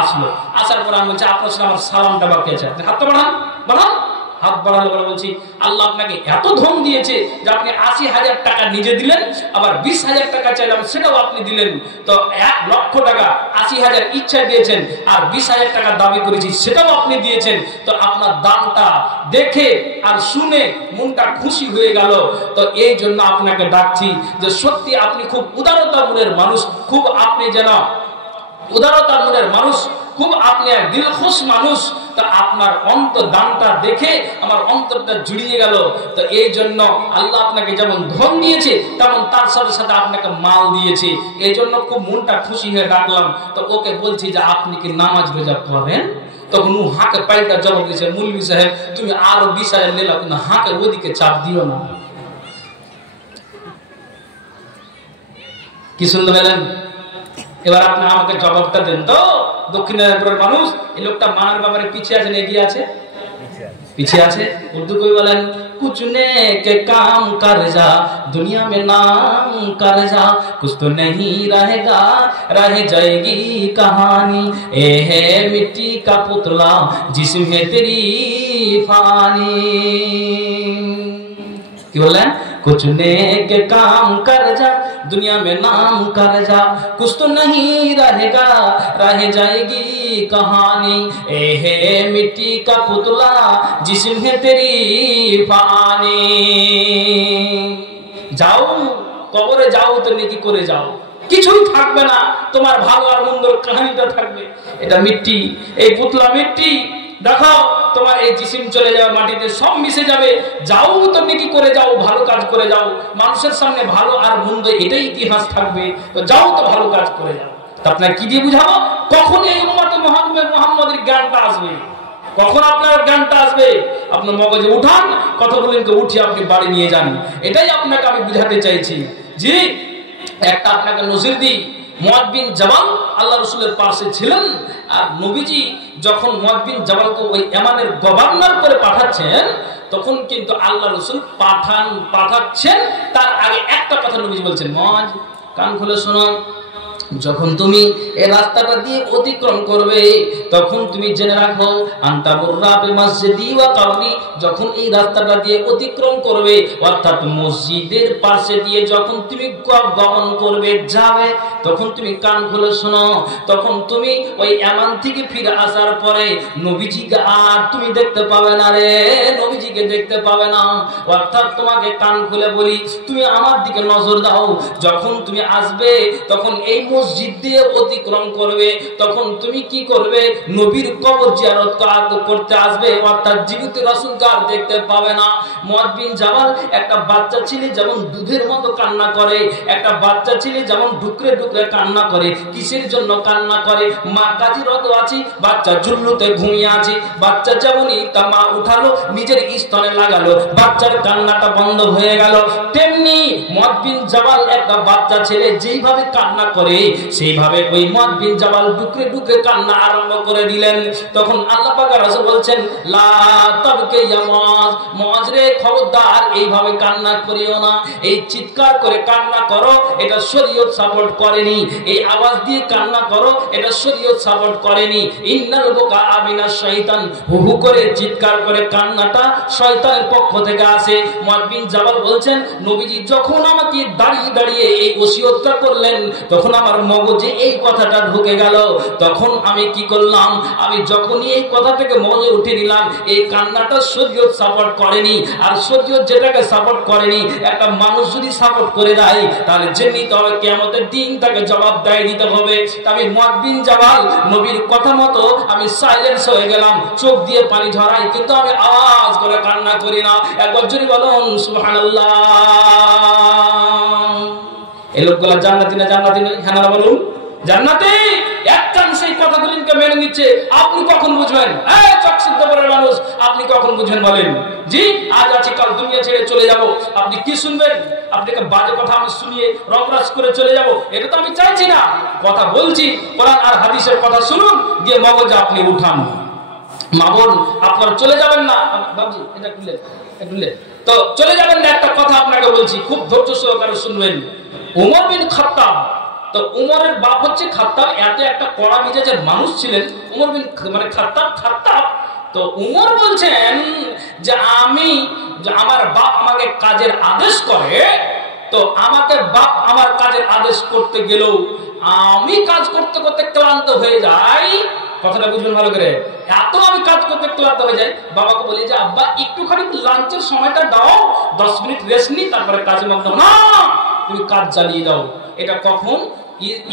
আসলো। আসার পর আমি বলছি আপনার সাথে আমার সালামটা বাকি আছে, আপনি হাতটা বাড়ান, বাড়ান। হাত বাড়ালো বলে বলছি আল্লাহ আপনাকে এত ধন দিয়েছে যে আপনি 80,000 টাকা নিজে দিলেন, আবার 20,000 টাকা চাইলাম সেটাও আপনি দিলেন। তো 1 লক্ষ টাকা 80,000 ইচ্ছা দিয়েছেন, আর 20,000 টাকা দাবি করেছি সেটাও আপনি দিয়েছেন। তো আপনার দানটা দেখে আর শুনে মনটা খুশি হয়ে গেল। তো এই জন্য আপনাকে ডাকছি যে সত্যি আপনি খুব উদারতা মনের মানুষ, খুব আপনি যেন উদারতা মনের মানুষ, খুব আপনি এক দিলখুশ মানুষ। তো আপনার দানটা দেখে আমার অন্তরটা জুড়িয়ে গেল। তো এই জন্য আল্লাহ আপনাকে যেমন ধন দিয়েছে, তেমন তার সাথে সাথে আপনাকে মাল দিয়েছে। এই জন্য খুব মনটা খুশি হয়ে ডাকলাম। তো ওকে বলছি যে আপনি কি নামাজ রোজা করেন? তখন ও হাঁকে পাল্টা জবাব দিয়েছে, মৌলভী সাহেব তুমি আরো 20,000 নিলা, কিন্তু হাঁকে ওদিকে চাপ দিও না। কি শুনতে পেলেন? এবার আপনি আমাকে জবাবটা দেন তো। দক্ষিণ দিনাজপুরের মানুষ, এই লোকটা মার ব্যাপারে পিছিয়ে আছে না এগিয়ে আছে? পিছিয়ে আছে। উর্দু কই বলেন, कुछ नेक काम कर जा दुनिया में नाम कर जा, कुछ तो नहीं रहेगा रह जाएगी कहानी, ए है मिट्टी का पुतला जिसमें तेरी फानी। কি বললেন? कुछ नेक काम कर जा दुनिया में नाम कर जा, कुछ तो नहीं रहेगा रह जाएगी कहानी, ए है मिट्टी का पुतला जिसमें तेरी फानी। যাও কবরে যাও, তো নেকি করে যাও, কিছুই থাকবে না, তোমার ভালো আর মন্দর কাহিনীটা থাকবে। এটা মিট্টি, এই পুতলা মিট্টি, দেখো তোমার এই জিসিম চলে যাবে মাটিতে, সব মিশে যাবে। যাও তো নেকি করে যাও, ভালো কাজ করে যাও, মানুষের সামনে ভালো আর মন্দ এটাই ইতিহাস থাকবে। তো যাও তো ভালো কাজ করে যাও। তা আপনার কি দিয়ে বুঝাবো কখন এই উম্মতে মুহাম্মাদের জ্ঞানটা আসবে? কখন আপনার জ্ঞানটা আসবে? আপনার মগজে উঠান, কথাগুলোকে উঠিয়ে আপনি বাড়ি নিয়ে যান। এটাই আপনাকে আমি বুঝাতে চাইছি। জি, একটা আপনাকে নজির দিই। মুআয বিন জাবাল আল্লাহ রাসূলের পাশে ছিলেন, আর নবীজি যখন মুআয বিন জাবালকে ওই ইয়ামানের গভর্নর করে পাঠাচ্ছেন, তখন কিন্তু আল্লাহ রাসূল পাঠাচ্ছেন তার আগে একটা কথা নবীজি বলছেন, মুআয কান খুলে শোনো, যখন তুমি এই রাস্তাটা দিয়ে অতিক্রম করবে তখন তুমি জেনে রাখো আনতা মুররা বিমাসজিদি ওয়া কওলি, যখন এই রাস্তাটা দিয়ে অতিক্রম করবে অর্থাৎ মসজিদের পাশে দিয়ে যখন তুমি গমন করবে যাবে, তখন তুমি কান খুলে শোনো, তখন তুমি ওই ইয়ামান থেকে ফিরে আসার পরে নবীজিকে আর তুমি দেখতে পাবে না রে, নবীজিকে দেখতে পাবে না। অর্থাৎ তোমাকে কান খুলে বলি, তুমি আমার দিকে নজর দাও। যখন তুমি আসবে তখন এই মসজিদ দিয়ে অতিক্রম করবে, তখন তুমি কি করবে? নবীর কবর জিয়ারত করতে আসবে, অর্থাৎ জীবিত রাসূলকে আর দেখতে পাবে না। মুআয বিন জাবাল একটা বাচ্চা ছেলে যেমন দুধের মতো কান্না করে, একটা বাচ্চা ছেলে যেমন ডুকরে ডুকরে কান্না করে, কিসের জন্য কান্না করে? মা কাজীরত আছে, বাচ্চা জুল্লুতে ঘুমিয়ে আছে, বাচ্চা যেমনই তা মা উঠালো নিজের স্তনে লাগালো, বাচ্চার কান্নাটা বন্ধ হয়ে গেল। তেমনি মুআয বিন জাবাল একটা বাচ্চা ছেলে যেইভাবে কান্না করে সেইভাবে ওই মুআয বিন জাবাল ডুকরে ডুকরে কান্না আরম্ভ করে দিলেন। তখন আল্লাহ পাক রাসূল বলছেন, লা তাবকি ইয়া মুআয, মুআয রে খবরদার এইভাবে কান্না করিও না, এই চিৎকার করে কান্না করো এটা শরীয়ত সাপোর্ট করেনি, এই আওয়াজ দিয়ে কান্না করো এটা শরীয়ত সাপোর্ট করেনি। ইন্নাল বুকা আমিনাশ শাইতান, হু হু করে চিৎকার করে কান্নাটা শয়তানের পক্ষ থেকে আসে। মুআয বিন জাবাল বলছেন, নবীজি যখন আমাকে দাঁড়িয়ে দাঁড়িয়ে এই ওসিয়তটা করলেন তখন আমার মগজে এই কথাটা ঢুকে গেল। তখন আমি কি করলাম, আমি যখনই এই কথাটাকে মগজে উঠে নিলাম, এই কান্নাটা শরীয়ত সাপোর্ট করেনি। আর শরীয়ত যেটাকে সাপোর্ট করেনি, একটা মানুষ যদি সাপোর্ট করে দেয় তাহলে যেমনি তবে কিয়ামতের দিন তাকে জবাবদাহি দিতে হবে। আমি মুআয বিন জাবাল নবীর কথা মতো আমি সাইলেন্স হয়ে গেলাম, চোখ দিয়ে পানি ঝরাই কিন্তু আমি আওয়াজ করে কান্না করি না। একবার জোরে বলুন সুবহানাল্লাহ। এই লোকগুলা জান্নাতি না জান্নাতি নয়? হ্যাঁ না বলুন জান্নাতি। একজন সেই কথাগুলিকে মেনে নিচ্ছে, আপনি কখন বুঝবেন? এই চকসিদ্ধ পরের মানুষ, আপনি কখন বুঝবেন বলেন? জি আজ আছি কাল দুনিয়া ছেড়ে চলে যাব, আপনি কি শুনবেন? আপনাকে বাজে কথা আমি শুনিয়ে রংরাজ করে চলে যাব, এটা তো আমি চাইছি না। কথা বলছি কোরআন আর হাদিসের কথা শুনুন, দিয়ে মগজে আপনি উঠান। মা বোন আপনারা চলে যাবেন না, বাবজি এটা খুলে তো চলে যাবেন না। একটা কথা আপনাকে বলছি, খুব ধৈর্য সহকারে শুনবেন। উমর বিন খাত্তাব, তো উমরের বাপ হচ্ছে খাত্তাব, এত একটা কড়া মেজাজের মানুষ ছিলেন উমর বিন খাত্তাব। তো উমর বলছেন যে আমার বাপ আমাকে কাজের আদেশ করে, তো আমাকে বাপ আমার কাজের আদেশ করতে গেলেও আমি কাজ করতে করতে ক্লান্ত হয়ে যাই। কথাটা বুঝবেন ভালো করে, এত আমি কাজ করতে ক্লান্ত হয়ে যাই, বাবাকে বলি যে আব্বা একটুখানি লাঞ্চের সময়টা দাও, 10 মিনিট রেস্ট নি, তারপরে কাজে মগ্ন। না, তুমি কাজ চালিয়ে দাও। এটা কখন?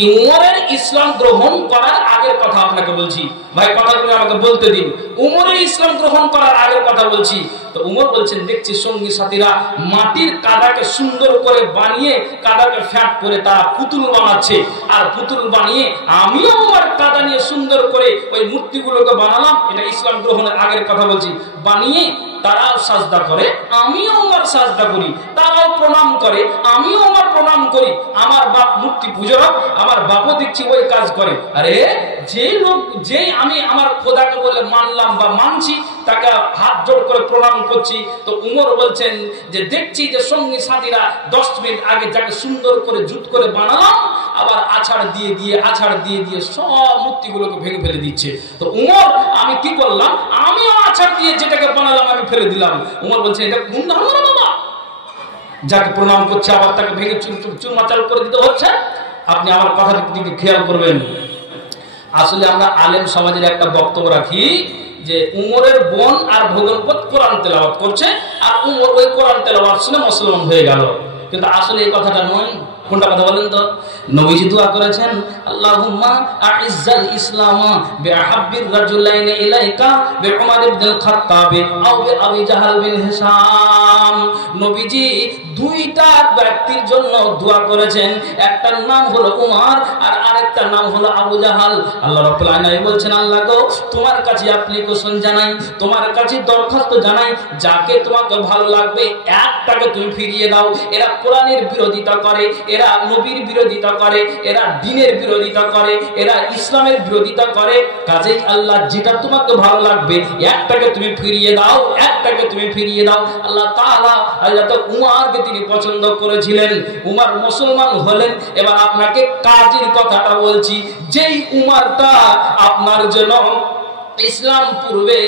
উমরের ইসলাম গ্রহণ করার আগের কথা আপনাকে বলছি ভাই, কথাগুলো আমাকে বলতে দিন। উমরের ইসলাম গ্রহণ করার আগের কথা বলছি। তো উমর বলছেন, দেখছি সঙ্গী সাথীরা মাটির কাদাকে সুন্দর করে বানিয়ে কাদাকে ফ্যাট করে তারা পুতুল বানাচ্ছে, আর পুতুল বানিয়ে আমিও আমার কাদা নিয়ে সুন্দর করে ওই মূর্তিগুলোকে বানালাম। এটা ইসলাম গ্রহণের আগের কথা বলছি। বানিয়ে তারাও সাজদা করে, আমিও আমার সাজদা করি, তারাও প্রণাম করে, আমিও আমার প্রণাম করি। আমার বাপ মূর্তি পূজক, আমার বাপও দেখছি ওই কাজ করে। আরে যে আমি আমার খোদাকে বলে মানলাম বা মানছি, তাকে হাত জোড় করে প্রণাম করছি। তো উমর বলছেন যে দেখছি যে সঙ্গী সাথীরা 10 মিনিট আগে যাকে সুন্দর করে জুত করে বানালাম, আবার আছাড় দিয়ে দিয়ে সব মূর্তিগুলোকে ভেঙে ফেলে দিচ্ছে। তো উমর আমি কি করলাম, আমিও আছাড় দিয়ে যেটাকে বানালাম আমি ফেলে দিলাম। উমর বলছে, এটা কোন ধর্ম বাবা? যাকে প্রণাম করছে আবার তাকে ভেঙে চুরমাচাল করে দিতে হচ্ছে। আপনি আমার কথার দিকে খেয়াল করবেন। আসলে আমরা আলেম সমাজের একটা বক্তব্য রাখি যে উমরের বোন আর ভগবত কোরআন তেলাওয়াত করছে, আর উমর ওই কোরআন তেলাওয়াত শুনে মুসলমান হয়ে গেল। কিন্তু আসলে এই কথাটা নয়। কোনটা কথা বলেন তো? নবীজি দোয়া করেছেন, আল্লাহুম্মা আইজ্জাল ইসলাম বিআহাব্বির রাজুলাইনি ইলাইকা বিউমর ইবনুল খাত্তাব আও বিআবি জাহাল বিন হিশাম। নবীজি দুইটা ব্যক্তির জন্য দোয়া করেছেন, একটার নাম হলো উমর আর আরেকটার নাম হলো আবু জাহাল। আল্লাহ রাব্বুল আলামিন বলছেন, আল্লাহ গো তোমার কাছে অ্যাপ্লিকেশন জানাই, তোমার কাছে দরখাস্ত জানাই, যাকে তোমাকে ভালো লাগবে একটাকে তুমি ফিরিয়ে দাও। এরা কোরআনের বিরোধিতা করে, এরা নবীর বিরোধিতা করে, এরা দ্বীনের বিরোধিতা করে, এরা ইসলামের বিরোধিতা করে। কাজেই আল্লাহ যেটা তোমাকে ভালো লাগবে একটাকে তুমি ফিরিয়ে দাও, একটাকে তুমি ফিরিয়ে দাও। আল্লাহ তাআলা হযরত উমরকে তিনি পছন্দ করেছিলেন, উমর মুসলমান হলেন। এবার আপনাকে কাজের কথাটা বলছি, যেই উমরটা আপনার জন্য ইসলাম পূর্বে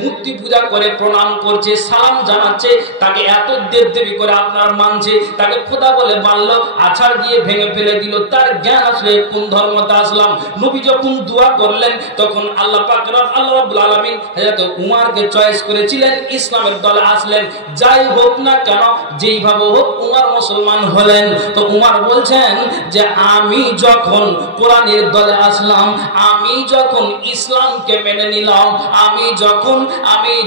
মূর্তি পূজা করে প্রণাম করছে, সালাম জানাচ্ছে, তাকে এত দেবদেবী করে আপনার মানছে, তাকে খোদা বলে মানলো, আছাড় দিয়ে ভেঙে ফেলে দিল, তার জ্ঞান আসলে কোন ধর্মতে আসলাম। নবী যখন দোয়া করলেন তখন আল্লাহ পাক আল্লাহ রাব্বুল আলামিন হযরত উমরকে চয়েস করেছিলেন, ইসলামের দলে আসলেন। যাই হোক না কেন, যেইভাবে হোক উমর মুসলমান হলেন। তো উমর বলছেন যে আমি যখন কোরআনের দলে আসলাম, আমি যখন ইসলামকে মেনে নিলাম, আমি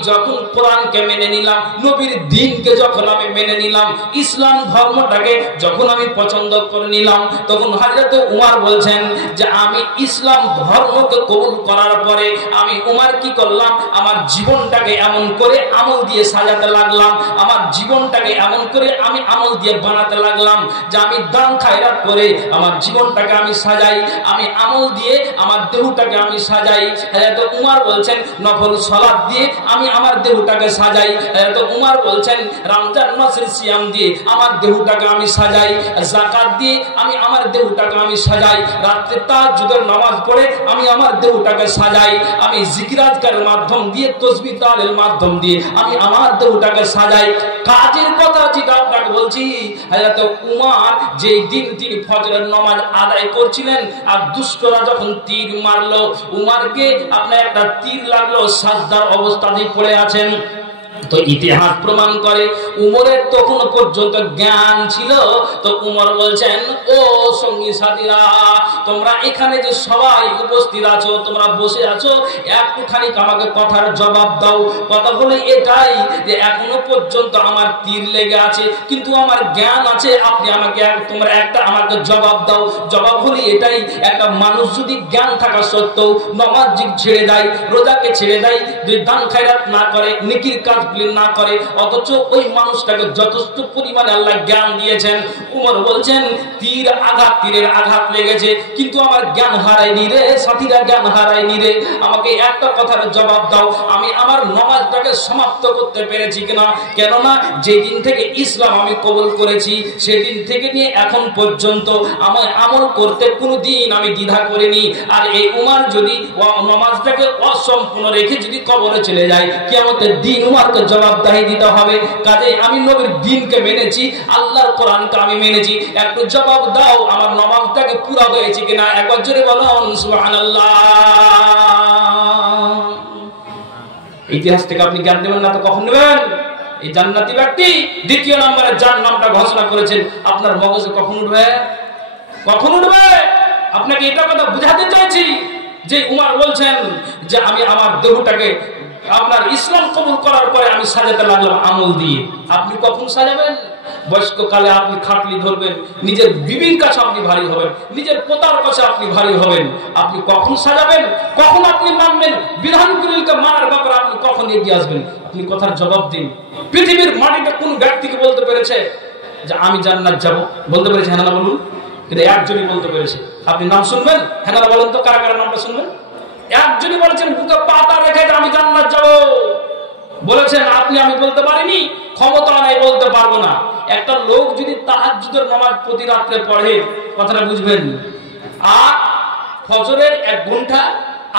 যখন কোরআনকে মেনে নিলাম, নবীর দ্বীনকে যখন আমি মেনে নিলাম, ইসলাম ধর্মটাকে যখন আমি পছন্দ করে নিলাম, তখন হযরত উমর বলছেন যে আমি ইসলাম ধর্মকে কবুল করার পরে আমি উমর কি করলাম, আমার জীবনটাকে এমন করে আমল দিয়ে সাজাতে লাগলাম, আমার জীবনটাকে এমন করে আমি আমল দিয়ে বানাতে লাগলাম যে আমি দান খায়রাত করে আমার জীবনটাকে আমি সাজাই, আমি আমল দিয়ে আমার দেহটাকে আমি সাজাই। হযরত উমর বলছেন নফল সালাত দিয়ে আমি আমার দেহটাকে সাজাই। হযরত উমর বলছেন রমজান মাসের সিয়াম দিয়ে আমার দেহটাকে আমি সাজাই, যাকাত দিয়ে আমি আমার দেহটাকে আমি সাজাই, রাতে তাহাজ্জুদের নামাজ পড়ে আমি আমার দেহটাকে সাজাই, আমি জিকির আজকারের মাধ্যম দিয়ে তাসবিহ তাহলিলের মাধ্যম দিয়ে আমি আমার দেহটাকে সাজাই। কাজের কথা যেটা আপনাকে বলছি, হযরত উমর যেই দিন তিনি ফজরের নামাজ আদায় করছিলেন আর দুষ্টরা যখন তীর মারলো, উমরকে আপনার একটা তীর লাগলো, সাজদার অবস্থাতেই পড়ে আছেন। তো ইতিহাস প্রমাণ করে উমরের তখন পর্যন্ত জ্ঞান ছিল। তো উমর বলছেন, ও সঙ্গী সাথীরা, তোমরা এখানে যে সবাই উপস্থিত আছো, তোমরা বসে আছো, একটুখানি আমাকে কথার জবাব দাও। কথা হলো এটাই যে এখনো পর্যন্ত আমার তীর লেগে আছে, কিন্তু আমার জ্ঞান আছে, আপনি তোমরা একটা আমাকে জবাব দাও। জবাব হলো এটাই, একটা মানুষ যদি জ্ঞান থাকা সত্ত্বেও নামাজ ছেড়ে দেয়, রোজাকে ছেড়ে দেয়, যদি দান খায়রাত না করে, নেকির কাজ না করে, অথচ ওই মানুষটাকে যথেষ্ট পরিমাণে আল্লাহ জ্ঞান দিয়েছেন। উমর বলছেন তীরের আঘাত লেগেছে, কিন্তু আমার জ্ঞান হারায়নি রে সাথীরা, জ্ঞান হারায়নি রে। আমাকে একটা কথার জবাব দাও, আমি আমার নামাজটাকে সমাপ্ত করতে পেরেছি কিনা? কেননা যেদিন থেকে ইসলাম আমি কবুল করেছি সেদিন থেকে নিয়ে এখন পর্যন্ত আমার আমল করতে কোনোদিন আমি দ্বিধা করিনি। আর এই উমর যদি নামাজটাকে অসম্পূর্ণ রেখে যদি কবরে চলে যায়, কিয়ামতের দিন উমরকে জবাবদাহি দিতে হবে। কাজে আমি নবীর দ্বীনকে মেনেছি, আল্লাহর কোরআনকে আমি মেনেছি, একটু জবাব দাও আমার নামাজটাকে পুরো হয়েছে কিনা? একবার জোরে বলুন সুবহানাল্লাহ। ইতিহাস থেকে আপনি জ্ঞান নেবেন না তো কখন নেবেন? এই জান্নাতি ব্যক্তি দ্বিতীয় নম্বরে যার নামটা ঘোষণা করেছেন, আপনার মগজে কখন উঠবে? কখন উঠবে? আপনাকে এটা কথা বুঝাতে চাইছি যে উমর বলছেন যে আমি আমার দেহটাকে আপনার ইসলাম কবুল করার পরে আমি সাজাতে লাগলাম আমল দিয়ে। আপনি কখন সাজাবেন? বয়স্ক কালে আপনি খাটলি ধরবেন, নিজের বিবির কাছে আপনি ভারী হবেন, নিজের পোতার কাছে আপনি ভারী হবেন। আপনি কখন সাজাবেন? কখন আপনি মানবেন? বিধানগুলিকে মানার ব্যাপারে আপনি কখন এগিয়ে আসবেন? আপনি কথার জবাব দিন। পৃথিবীর মাটিতে কোন ব্যক্তিকে বলতে পেরেছে যে আমি জান্নাত যাব? বলতে পেরেছে? হ্যাঁ না বলুন। কিন্তু একজনই বলতে পেরেছে। আপনি নাম শুনবেন? হ্যাঁ না বলেন তো, কারা কারা নামটা শুনবেন? একজনই বলেছেন বুকে পাতা রেখে আমি জান্নাত যাব বলেছেন। আপনি আমি বলতে পারিনি, ক্ষমতা নাই, বলতে পারবো না। একটা লোক যদি তাহাজ্জুদের নামাজ প্রতি রাত্রে পড়ে, কথাটা বুঝবেন, আর ফজরের 1 ঘন্টা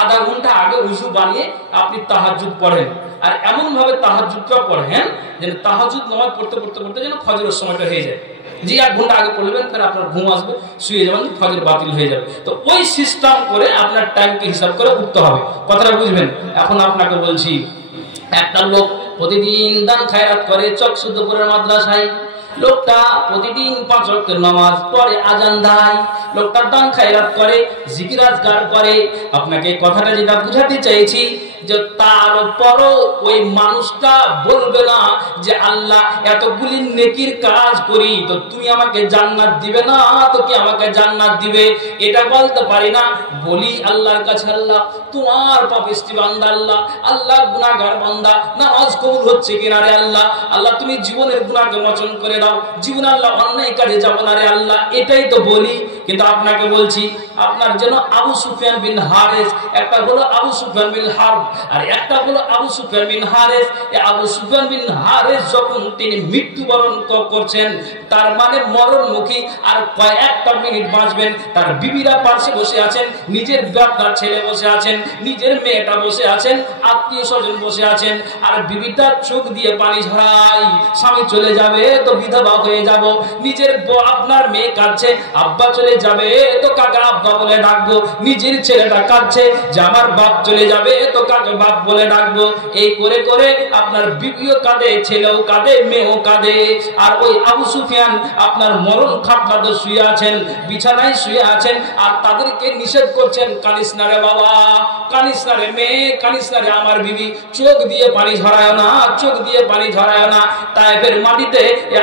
আধা ঘন্টা আগে উযু বানিয়ে আপনি তাহাজ্জুদ পড়েন, আর এমন ভাবে তাহাজ্জুদটা পড়েন যেন তাহাজ্জুদ নামাজ পড়তে পড়তে পড়তে যেন ফজরের সময়টা হয়ে যায়। যে 1 ঘন্টা আগে পড়বেন তাহলে আপনার ঘুম আসবে, শুয়ে যাবেন, ফজর বাতিল হয়ে যাবে। তো ওই সিস্টেম করে আপনার টাইমকে হিসাব করে উঠতে হবে। কথাটা বুঝবেন? এখন আপনাকে বলছি, একটা লোক প্রতিদিন দান খায়রাত করে চকসুদপুরের মাদ্রাসায়, লোকটা প্রতিদিন 5 ওয়াক্তের নামাজ পড়ে, আজান দেয়, লোকটা দান খায়রাত করে, জিকির আজকার করে। আপনাকে কথাটা যেটা বুঝাতে চাইছি যে তারপরও ওই মানুষটা বলবে না যে আল্লাহ এতগুলি নেকির কাজ করি তো তুমি আমাকে জান্নাত দিবে না, তো কি আমাকে জান্নাত দিবে? এটা বলতে পারি না। বলি আল্লাহর কাছে, আল্লাহ তোমার পাপিষ্টি বান্দা, আল্লাহ গুনাহগার বান্দা, নামাজ কবুল হচ্ছে কিনা রে আল্লাহ, আল্লাহ তুমি জীবনের গুনাহকে মোচন করে দাও, জীবন আল্লাহ অন্যায় কাজে যাব না রে আল্লাহ, এটাই তো বলি। কিন্তু আপনাকে বলছি, আপনার জন্য আবু সুফিয়ান বিন হারেস, একটা হলো আবু সুফিয়ান বিন হারব আর একটা হলো আবু সুফিয়ান বিন হারেস। আবু সুফিয়ান বিন হারেস যখন তিনি মৃত্যুবরণ করছেন, তার মানে মরণমুখী, আর কয়েকটা মিনিট বাঁচবেন, তার বিবিরা পাশে বসে আছেন, নিজের আপনার ছেলে বসে আছেন, নিজের মেয়েটা বসে আছেন, আত্মীয় স্বজন বসে আছেন, আর বিবিটা চোখ দিয়ে পানি ঝরায়, স্বামী চলে যাবে তো বিধবা হয়ে যাব। নিজের আপনার মেয়ে কাঁদছে, আব্বা চলে চলে যাবে তো কাকে আব্বা বলে ডাকবো, নিজের ছেলেটা কাঁদছে যে আমার বাপ চলে যাবে তো কাকে বাপ বলে ডাকবো। এই করে করে আপনার বিবিও কাঁদে, ছেলেও কাঁদে, মেয়েও কাঁদে। আর ওই আবু সুফিয়ান আপনার মরণ খাটলাতে শুয়ে আছেন, বিছানায় শুয়ে আছেন, আর তাদেরকে নিষেধ করছেন, কানিস না রে বাবা, কানিস না রে মেয়ে, কানিস না রে আমার বিবি, চোখ দিয়ে পানি ঝরায় না, চোখ দিয়ে পানি ঝরায় না। তায়েফের মাটিতে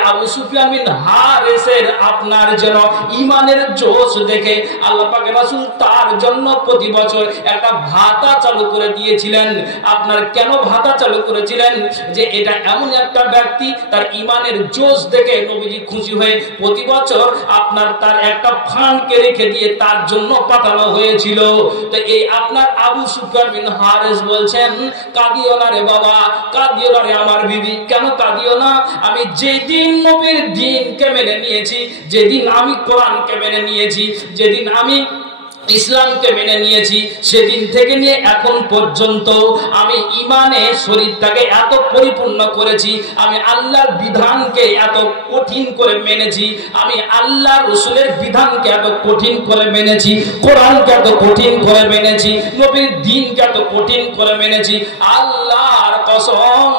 আবু সুফিয়ান বিন হারেসের আপনার যেন ঈমানের জোশ দেখে আল্লাহ পাক রাসূল তার জন্য প্রতি বছর একটা ভাতা চালু করে দিয়েছিলেন। আপনার কেন ভাতা চালু করেছিলেন? যে এটা এমন একটা ব্যক্তি, তার ঈমানের জোশ দেখে নবীজি খুশি হয়ে প্রতি বছর আপনার তার একটা ফান্ডকে রেখে দিয়ে তার জন্য পাঠানো হয়েছিল। তো এই আপনার আবু সুফিয়ান বিন হারেস বলছেন, কাঁদিও না রে বাবা, কাঁদিও না রে আমার বিবি। কেন কাঁদিও না? আমি যেদিন নবীর দ্বীনকে মেনে নিয়েছি, যেদিন আমি কোরআনকে মেনে নিয়েছি, যেদিন আমি ইসলামকে মেনে নিয়েছি, সেদিন থেকে নিয়ে এখন পর্যন্ত আমি ঈমানে শরীরটাকে এত পরিপূর্ণ করেছি, আমি আল্লাহর বিধানকে এত কঠিন করে মেনেছি, আমি আল্লাহ রাসূলের বিধানকে এত কঠিন করে মেনেছি, কোরআনকে এত কঠিন করে মেনেছি, নবীর দ্বীনকে এত কঠিন করে মেনেছি। আল্লাহর কসম,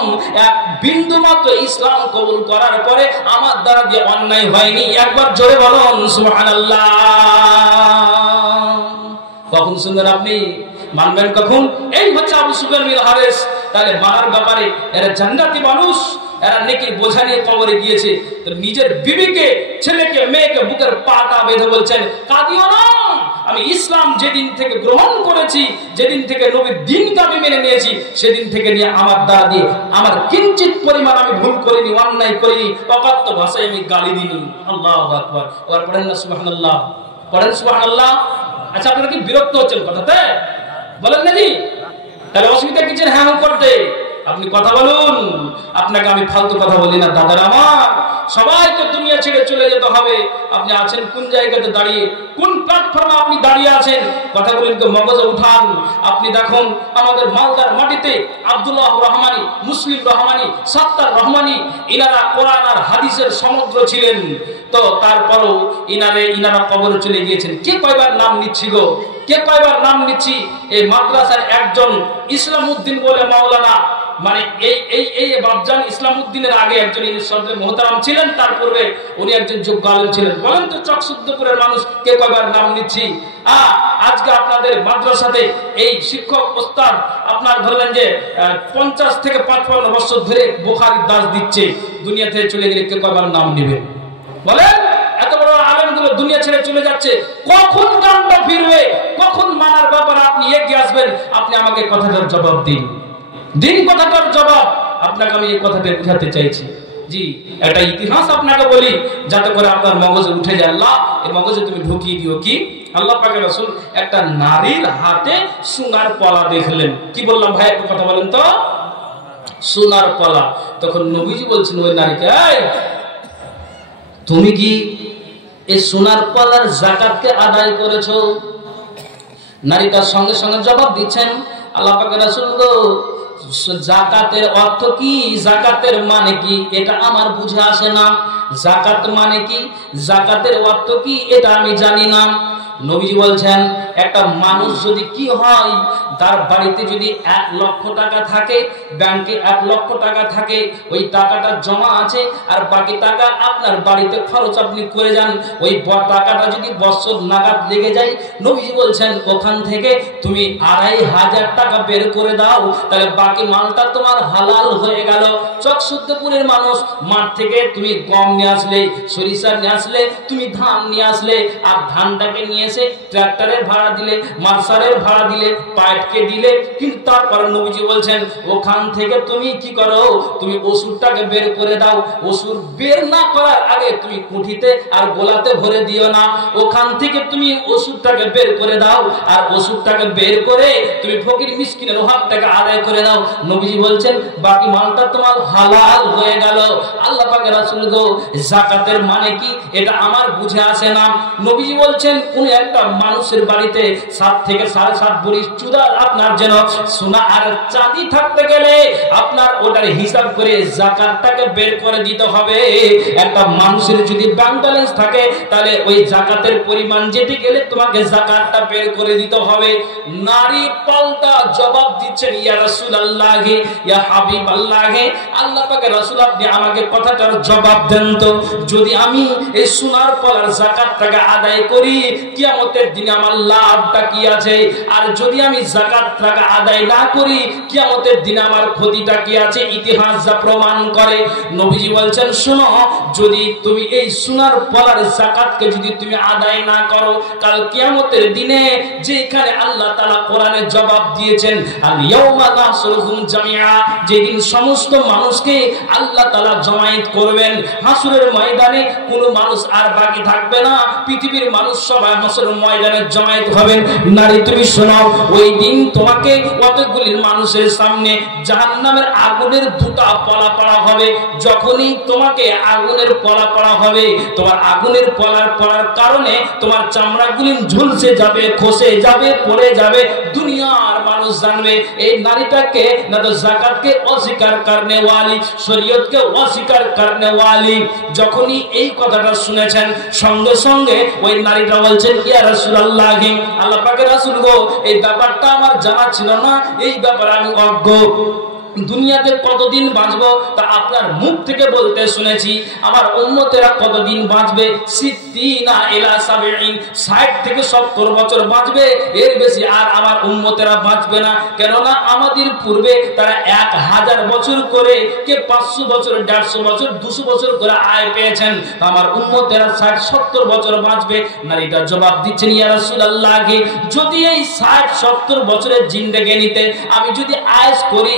এক বিন্দু মাত্র ইসলাম কবুল করার পরে আমার দ্বারা দিয়ে অন্যায় হয়নি। একবার জোরে বলুন সুবহানাল্লাহ। কখন শুনবেন আপনি? মানবেন কখন? এই হচ্ছে আবু সুফিয়ান বিন হারেস। তাহলে মারার ব্যাপারে এরা জান্নাতি মানুষ, এরা নেকির বোঝা নিয়ে কবরে গিয়েছে। তো নিজের বিবিকে, ছেলেকে, মেয়েকে বুকের পাটা বেঁধে বলছেন, কাঁদিও না, আমি ইসলাম যেদিন থেকে গ্রহণ করেছি, যেদিন থেকে নবীর দ্বীনকে আমি মেনে নিয়েছি, সেদিন থেকে নিয়ে আমার দ্বারা দিয়ে আমার কিঞ্চিত পরিমাণ আমি ভুল করিনি, অন্যায় করিনি, অকাত্য ভাষায় আমি গালি দিইনি। আল্লাহু আকবার। ওর পড়েন না সুবহানাল্লাহ, পড়েন সুবহানাল্লাহ। আচ্ছা, আপনারা কি বিরক্ত হচ্ছেন কথাতে? বলেন নাকি? তাহলে অসুবিধা কিছু? হ্যাঁ করতে আপনি কথা বলুন, আপনাকে আমি ফালতু কথা বলি না। দাদারা আমার, সবাইকে দুনিয়া ছেড়ে চলে যেতে হবে। আপনি আছেন কোন জায়গাতে দাঁড়িয়ে, কোন প্ল্যাটফর্মে আপনি দাঁড়িয়ে আছেন, কথাগুলোকে মগজে উঠান। আপনি দেখুন আমাদের মালদার মাটিতে আব্দুল্লাহ রহমানী, মুসলিম রহমানী, সাত্তার রহমানী, ইনারা কোরআন আর হাদিসের সমুদ্র ছিলেন। তো তারপরও ইনারা কবরে চলে গিয়েছেন। কে কয়বার নাম নিচ্ছি গো, কে কয়বার নাম নিচ্ছি। এই মাদ্রাসার একজন ইসলামউদ্দিন বলে মাওলানা, মানে এই বাবজান ইসলামউদ্দিনের আগে একজন সদরে মোহতারাম ছিলেন, তার পূর্বে উনি একজন যোগ্য আলেম ছিলেন। বলেন তো চকসুদ্দপুরের মানুষ কে কয়বার নাম নিচ্ছি। আজকে আপনাদের মাদ্রাসাতে এই শিক্ষক ওস্তাদ আপনার ধরলেন যে 50 থেকে 55 বছর ধরে বুখারীর দাস দিচ্ছে, দুনিয়া থেকে চলে গেলে কে কয়বার নাম নেবেন? বলেন, এত বড় আলেমগুলো দুনিয়া ছেড়ে চলে যাচ্ছে, কখন গানটা ফিরবে, কখন মানার ব্যাপারে আপনি এগিয়ে আসবেন? আপনি আমাকে কথাটার জবাব দিন, দিন কথাটার জবাব। আপনাকে আমি এই কথাটা বুঝাতে চাইছি। জি, একটা ইতিহাস আপনাকে বলি যাতে করে আপনার মগজে উঠে যায়। আল্লাহ এই মগজে তুমি ঢুকিয়ে দিও। কি? আল্লাহ পাকের রাসূল একটা নারীর হাতে সোনার পলা দেখলেন। কি বললাম ভাই, একটু কথা বলেন তো। সোনার পলা। তখন নবীজি বলছেন ওই নারীকে, তুমি কি এই সোনার পলার যাকাতকে আদায় করেছো? নারীটার সঙ্গে সঙ্গে জবাব দিচ্ছেন, আল্লাহ পাকের রাসূল গো, যাকাতের অর্থ কি, যাকাতের মানে কি, এটা আমার বুঝে আসে না। যাকাত মানে কি, যাকাতের অর্থ কি, এটা আমি জানি না। নবীজি বলছেন, একটা মানুষ যদি কি হয়, তার বাড়িতে যদি 1 লক্ষ টাকা থাকে, ব্যাংকে 1 লক্ষ টাকা থাকে, ওই টাকাটা জমা আছে, আর বাকি টাকা আপনার বাড়িতে খরচ আপনি করে যান, ওই টাকাটা যদি বছর নাগাদ লেগে যায়, নবীজি বলছেন ওখান থেকে তুমি 2500 টাকা বের করে দাও, তাহলে বাকি মালটা তোমার হালাল হয়ে গেল। চকসুদ্দপুরের মানুষ মাঠ থেকে তুমি গম নিয়ে আসলে, সরিষা নিয়ে আসলে, তুমি ধান নিয়ে আসলে, আর ধানটাকে নিয়ে এসে ট্রাক্টরের ভাড়া দিলে, মার্সারের ভাড়া দিলে, পাইপকে দিলে, কিন্তু তারপরে নবীজি বলছেন ওখান থেকে তুমি কি করো, তুমি ওষুধটাকে বের করে দাও। ওষুধ বের না করার আগে তুমি কুঠিতে আর গোলাতে ভরে দিও না, ওখান থেকে তুমি ওষুধটাকে বের করে দাও, আর ওষুধটাকে বের করে তুমি ফকির মিসকিনের হকটাকে আদায় করে দাও। নবীজি বলছেন বাকি মালটা তোমার হালাল হয়ে গেল। আল্লাহ পাকের রাসূল গো, যাকাতের মানে কি এটা আমার বুঝে আসে না। নবীজি বলছেন কোন একটা মানুষের বাড়িতে 7 থেকে 7.5 ভরি চুদা আপনার যেন সোনা আর চাঁদি থাকতে গেলে আপনার ওটার হিসাব করে যাকাতটাকে বের করে দিতে হবে। একটা মানুষের যদি ব্যাংক ব্যালেন্স থাকে তাহলে ওই যাকাতের পরিমাণ যেটি গেলে তোমাকে যাকাতটা বের করে দিতে হবে। নারী পাল্টা জবাব দিচ্ছেন, ইয়া রাসূলুল্লাহ, ইয়া হাবিবাল্লাহ, আল্লাহ পাকের রাসূল, আপনি আমাকে কথাটার জবাব দেন তো। যদি আমি এই সোনার পলার যাকাতটাকে আদায় করি, কিয়ামতের দিনে আমার লাভটা কি আছে? আর যদি আমি যাকাতটাকে আদায় না করি, কিয়ামতের দিনে আমার ক্ষতিটা কি আছে? ইতিহাস যা প্রমাণ করে। নবীজি বলছেন, শোনো, যদি তুমি এই সোনার পলার যাকাতকে যদি তুমি আদায় না করো, কাল কিয়ামতের দিনে যেখানে আল্লাহ তাআলা কোরআনে জবাব দিয়েছেন, আল ইয়াউমা নাহশুরুহুম জামিআ, যেদিন সমস্ত মানুষকে আল্লাহ তাআলা জমায়েত করবেন হাসরের ময়দানে, কোনো মানুষ আর বাকি থাকবে না, পৃথিবীর মানুষ সবাই হাসরের ময়দানে জমায়েত হবেন। নারী তুমি শোনাও, ওই দিন তোমাকে কতগুলি মানুষের সামনে জাহান্নামের আগুনের দুটা পলা পড়া হবে। যখনই তোমাকে আগুনের পলা পড়া হবে, তোমার আগুনের পলার কারণে তোমার চামড়াগুলি ঝুলসে যাবে, খসে যাবে, পড়ে যাবে। দুনিয়ার মানুষ জানবে এই নারীটাকে না তো যাকাতকে অস্বীকার করনে ওয়ালি, শরীয়তকে অস্বীকার করনে ওয়ালি। যখনই এই কথাটা শুনেছেন, সঙ্গে সঙ্গে ওই নারীটা বলছেন, ইয়া রাসূলুল্লাহ, আল্লাহ পাকের রাসূল গো, এই ব্যাপারটা আমার জানা ছিল না, এই ব্যাপারে আমি অজ্ঞ। দুনিয়াতে কতদিন বাঁচবো তা আপনার মুখ থেকে বলতে শুনেছি। আমার উম্মতেরা কতদিন বাঁচবে? 60 থেকে 70 বছর বাঁচবে, এর বেশি আর আমার উম্মতেরা বাঁচবে না। কেননা আমাদের পূর্বে তারা 1000 বছর করে, কে 500 বছর, 150 বছর, 200 বছর করে আয় পেয়েছেন। আমার উম্মতেরা 60-70 বছর বাঁচবে। নারীটা জবাব দিচ্ছেন, ইয়া রাসূলুল্লাহ, যদি এই 60-70 বছরের জিন্দেগি নিতে আমি যদি আয়েশ করি,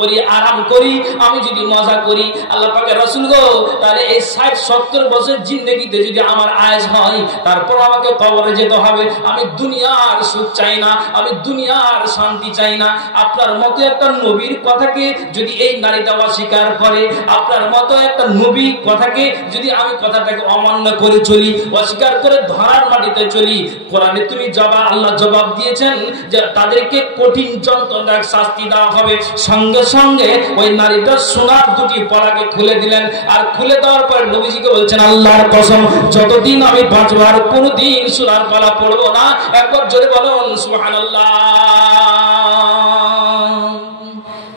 করি, আরাম করি, আমি যদি মজা করি, আল্লাহ পাকের রাসূল গো, তাহলে এই 60-70 বছর জিন্দেগিতে যদি আমার আয়েশ হয়, তারপর আমাকে কবরে যেতে হবে। আমি দুনিয়ার সুখ চাই না, আমি দুনিয়ার শান্তি চাই না। আপনার মতো একটা নবীর কথাকে যদি এই নারীটা অস্বীকার করে, আপনার মতো একটা নবীর কথাকে যদি আমি কথাটাকে অমান্য করে চলি, অস্বীকার করে ধরার মাটিতে চলি, কোরআনে তুমি আল্লাহ জবাব দিয়েছেন যে তাদেরকে কঠিন যন্ত্রণার শাস্তি দেওয়া হবে। সঙ্গে সঙ্গে ওই নারীটা সোনার দুটি পলাকে খুলে দিলেন। আর খুলে দেওয়ার পর নবীজিকে বলছেন, আল্লাহর কসম, যতদিন আমি বাঁচব আর কোনোদিন সোনার পলা পড়বো না। একবার জোরে বলুন সুবহানাল্লাহ।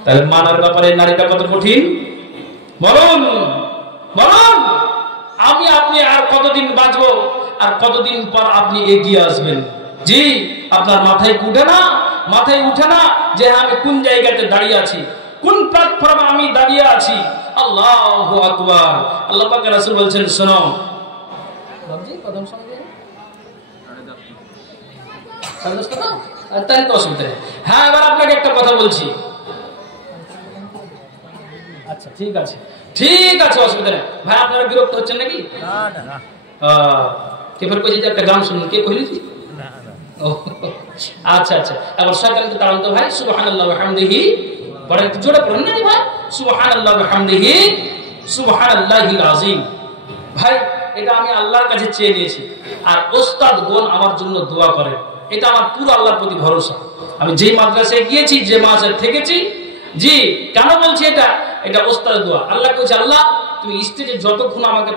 তাহলে মানার ব্যাপারে নারীটা কত কঠিন, বলুন বলুন। আমি আপনি আর কতদিন বাঁচবো, আর কতদিন পর আপনি এগিয়ে আসবেন? জি, আপনার মাথায় উঠে না যে আমি কোন জায়গাতে দাঁড়িয়ে আছি, কোন প্ল্যাটফর্মে আমি দাঁড়িয়ে আছি। আল্লাহু আকবার। আল্লাহ পাকের রাসূল বলছেন, শোনো, হ্যাঁ, এবার আপনাকে একটা কথা বলছি। আচ্ছা, ঠিক আছে, অসুবিধা নেই ভাই। আপনারা বিরক্ত হচ্ছেন নাকি? একটা গান শুনুন, কে কইলি? আচ্ছা, এবার সকালে তো তাড়ান্ত ভাই, সুবহানাল্লাহি ওয়া বিহামদিহি, বড় একটু জোরে পড়ুন না ভাই, সুবহানাল্লাহি ওয়া বিহামদিহি, সুবহানাল্লাহিল আযীম। ভাই, এটা আমি আল্লাহর কাছে চেয়ে নিয়েছি, আর ওস্তাদ গণ আমার জন্য দোয়া করেন। এটা আমার পুরো আল্লাহর প্রতি ভরসা। আমি যেই মাদ্রাসায় গিয়েছি, যে মাদ্রাসায় থেকেছি, জি, কেন বলছি এটা ওস্তাদ দোয়া। আল্লাহ কইছে, আল্লাহ তুমি স্টেজে যতক্ষণ আমাকে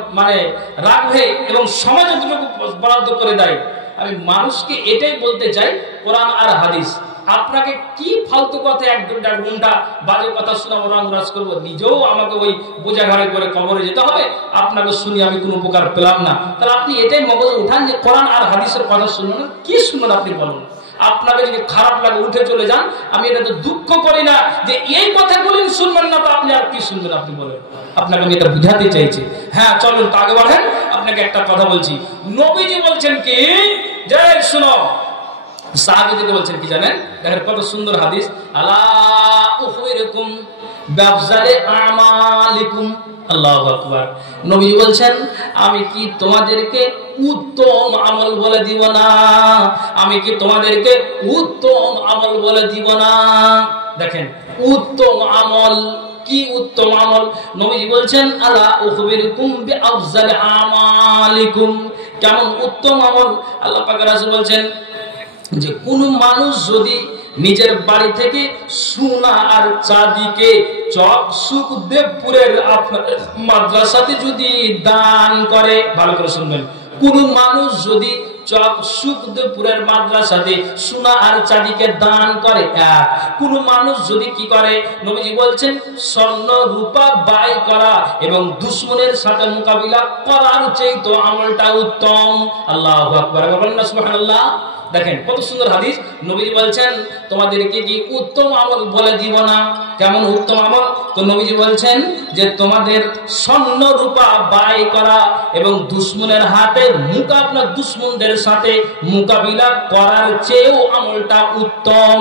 রাখবে এবং সমাজ যতটুকু বরাদ্দ করে দেয়, আমি মানুষকে এটাই বলতে চাই, কোরআন আর হাদিস। আপনাকে কি ফালতু কথা 1-2 ঘন্টা বাজে কথা শোনাবো, রংরাজ করবো, নিজেও আমাকে ওই বোঝা ঘাড়ে করে কবরে যেতে হবে, আপনাকে শুনি আমি কোনো উপকার পেলাম না। তাহলে আপনি এটাই মগজে উঠান যে কোরআন আর হাদিসের কথা শুনবেন। কি শুনবেন আপনি বলুন? আপনাকে যদি খারাপ লাগে উঠে চলে যান। আমি এটা তো দুঃখ করি না যে এই কথাগুলি শুনবেন না, তো আপনি আর কি শুনবেন আপনি বলেন? আপনাকে আমি এটা বুঝাতে চাইছি। হ্যাঁ, চলুন তো আগে বাড়েন। আপনাকে একটা কথা বলছি, নবীজি বলছেন কি, যে শুনো, সাহাবীদেরকে বলছেন কি জানেন? দেখেন কত সুন্দর হাদিস। আলা উখবিরুকুম বিআফজালি আমালিকুম। আল্লাহু আকবার। নবী বলছেন, আমি কি তোমাদেরকে উত্তম আমল বলে দিব না? আমি কি তোমাদেরকে উত্তম আমল বলে দিব না? দেখেন, উত্তম আমল কি? উত্তম আমল নবী বলছেন, আলা উখবিরুকুম বিআফজালি আমালিকুম। কেমন উত্তম আমল। আল্লাহ পাক রাসূল বলছেন যে কোন মানুষ যদি নিজের বাড়ি থেকে সোনা আর চাঁদিকে চকসুখদেবপুরের আপনার মাদ্রাসাতে যদি দান করে, ভালো করে শুনবেন, কোন মানুষ যদি চকসুখদেবপুরের মাদ্রাসাতে সোনা আর চাঁদিকে দান করে, কোন মানুষ যদি কি করে, নবীজি বলছেন স্বর্ণ রূপা ব্যয় করা এবং দুশমনের সাথে মোকাবিলা করার চেয়ে আমলটা উত্তম। আল্লাহু আকবার, বলেন না সুবহানাল্লাহ। দেখেন কত সুন্দর হাদিস। নবীজি বলছেন তোমাদেরকে কি উত্তম আমল বলে দিব না? কেমন উত্তম আমল? তো নবীজি বলছেন যে তোমাদের স্বর্ণ রূপা ব্যয় করা এবং দুশমনের হাতে আপনার দুশমনদের সাথে মোকাবিলা করার চেয়েও আমলটা উত্তম।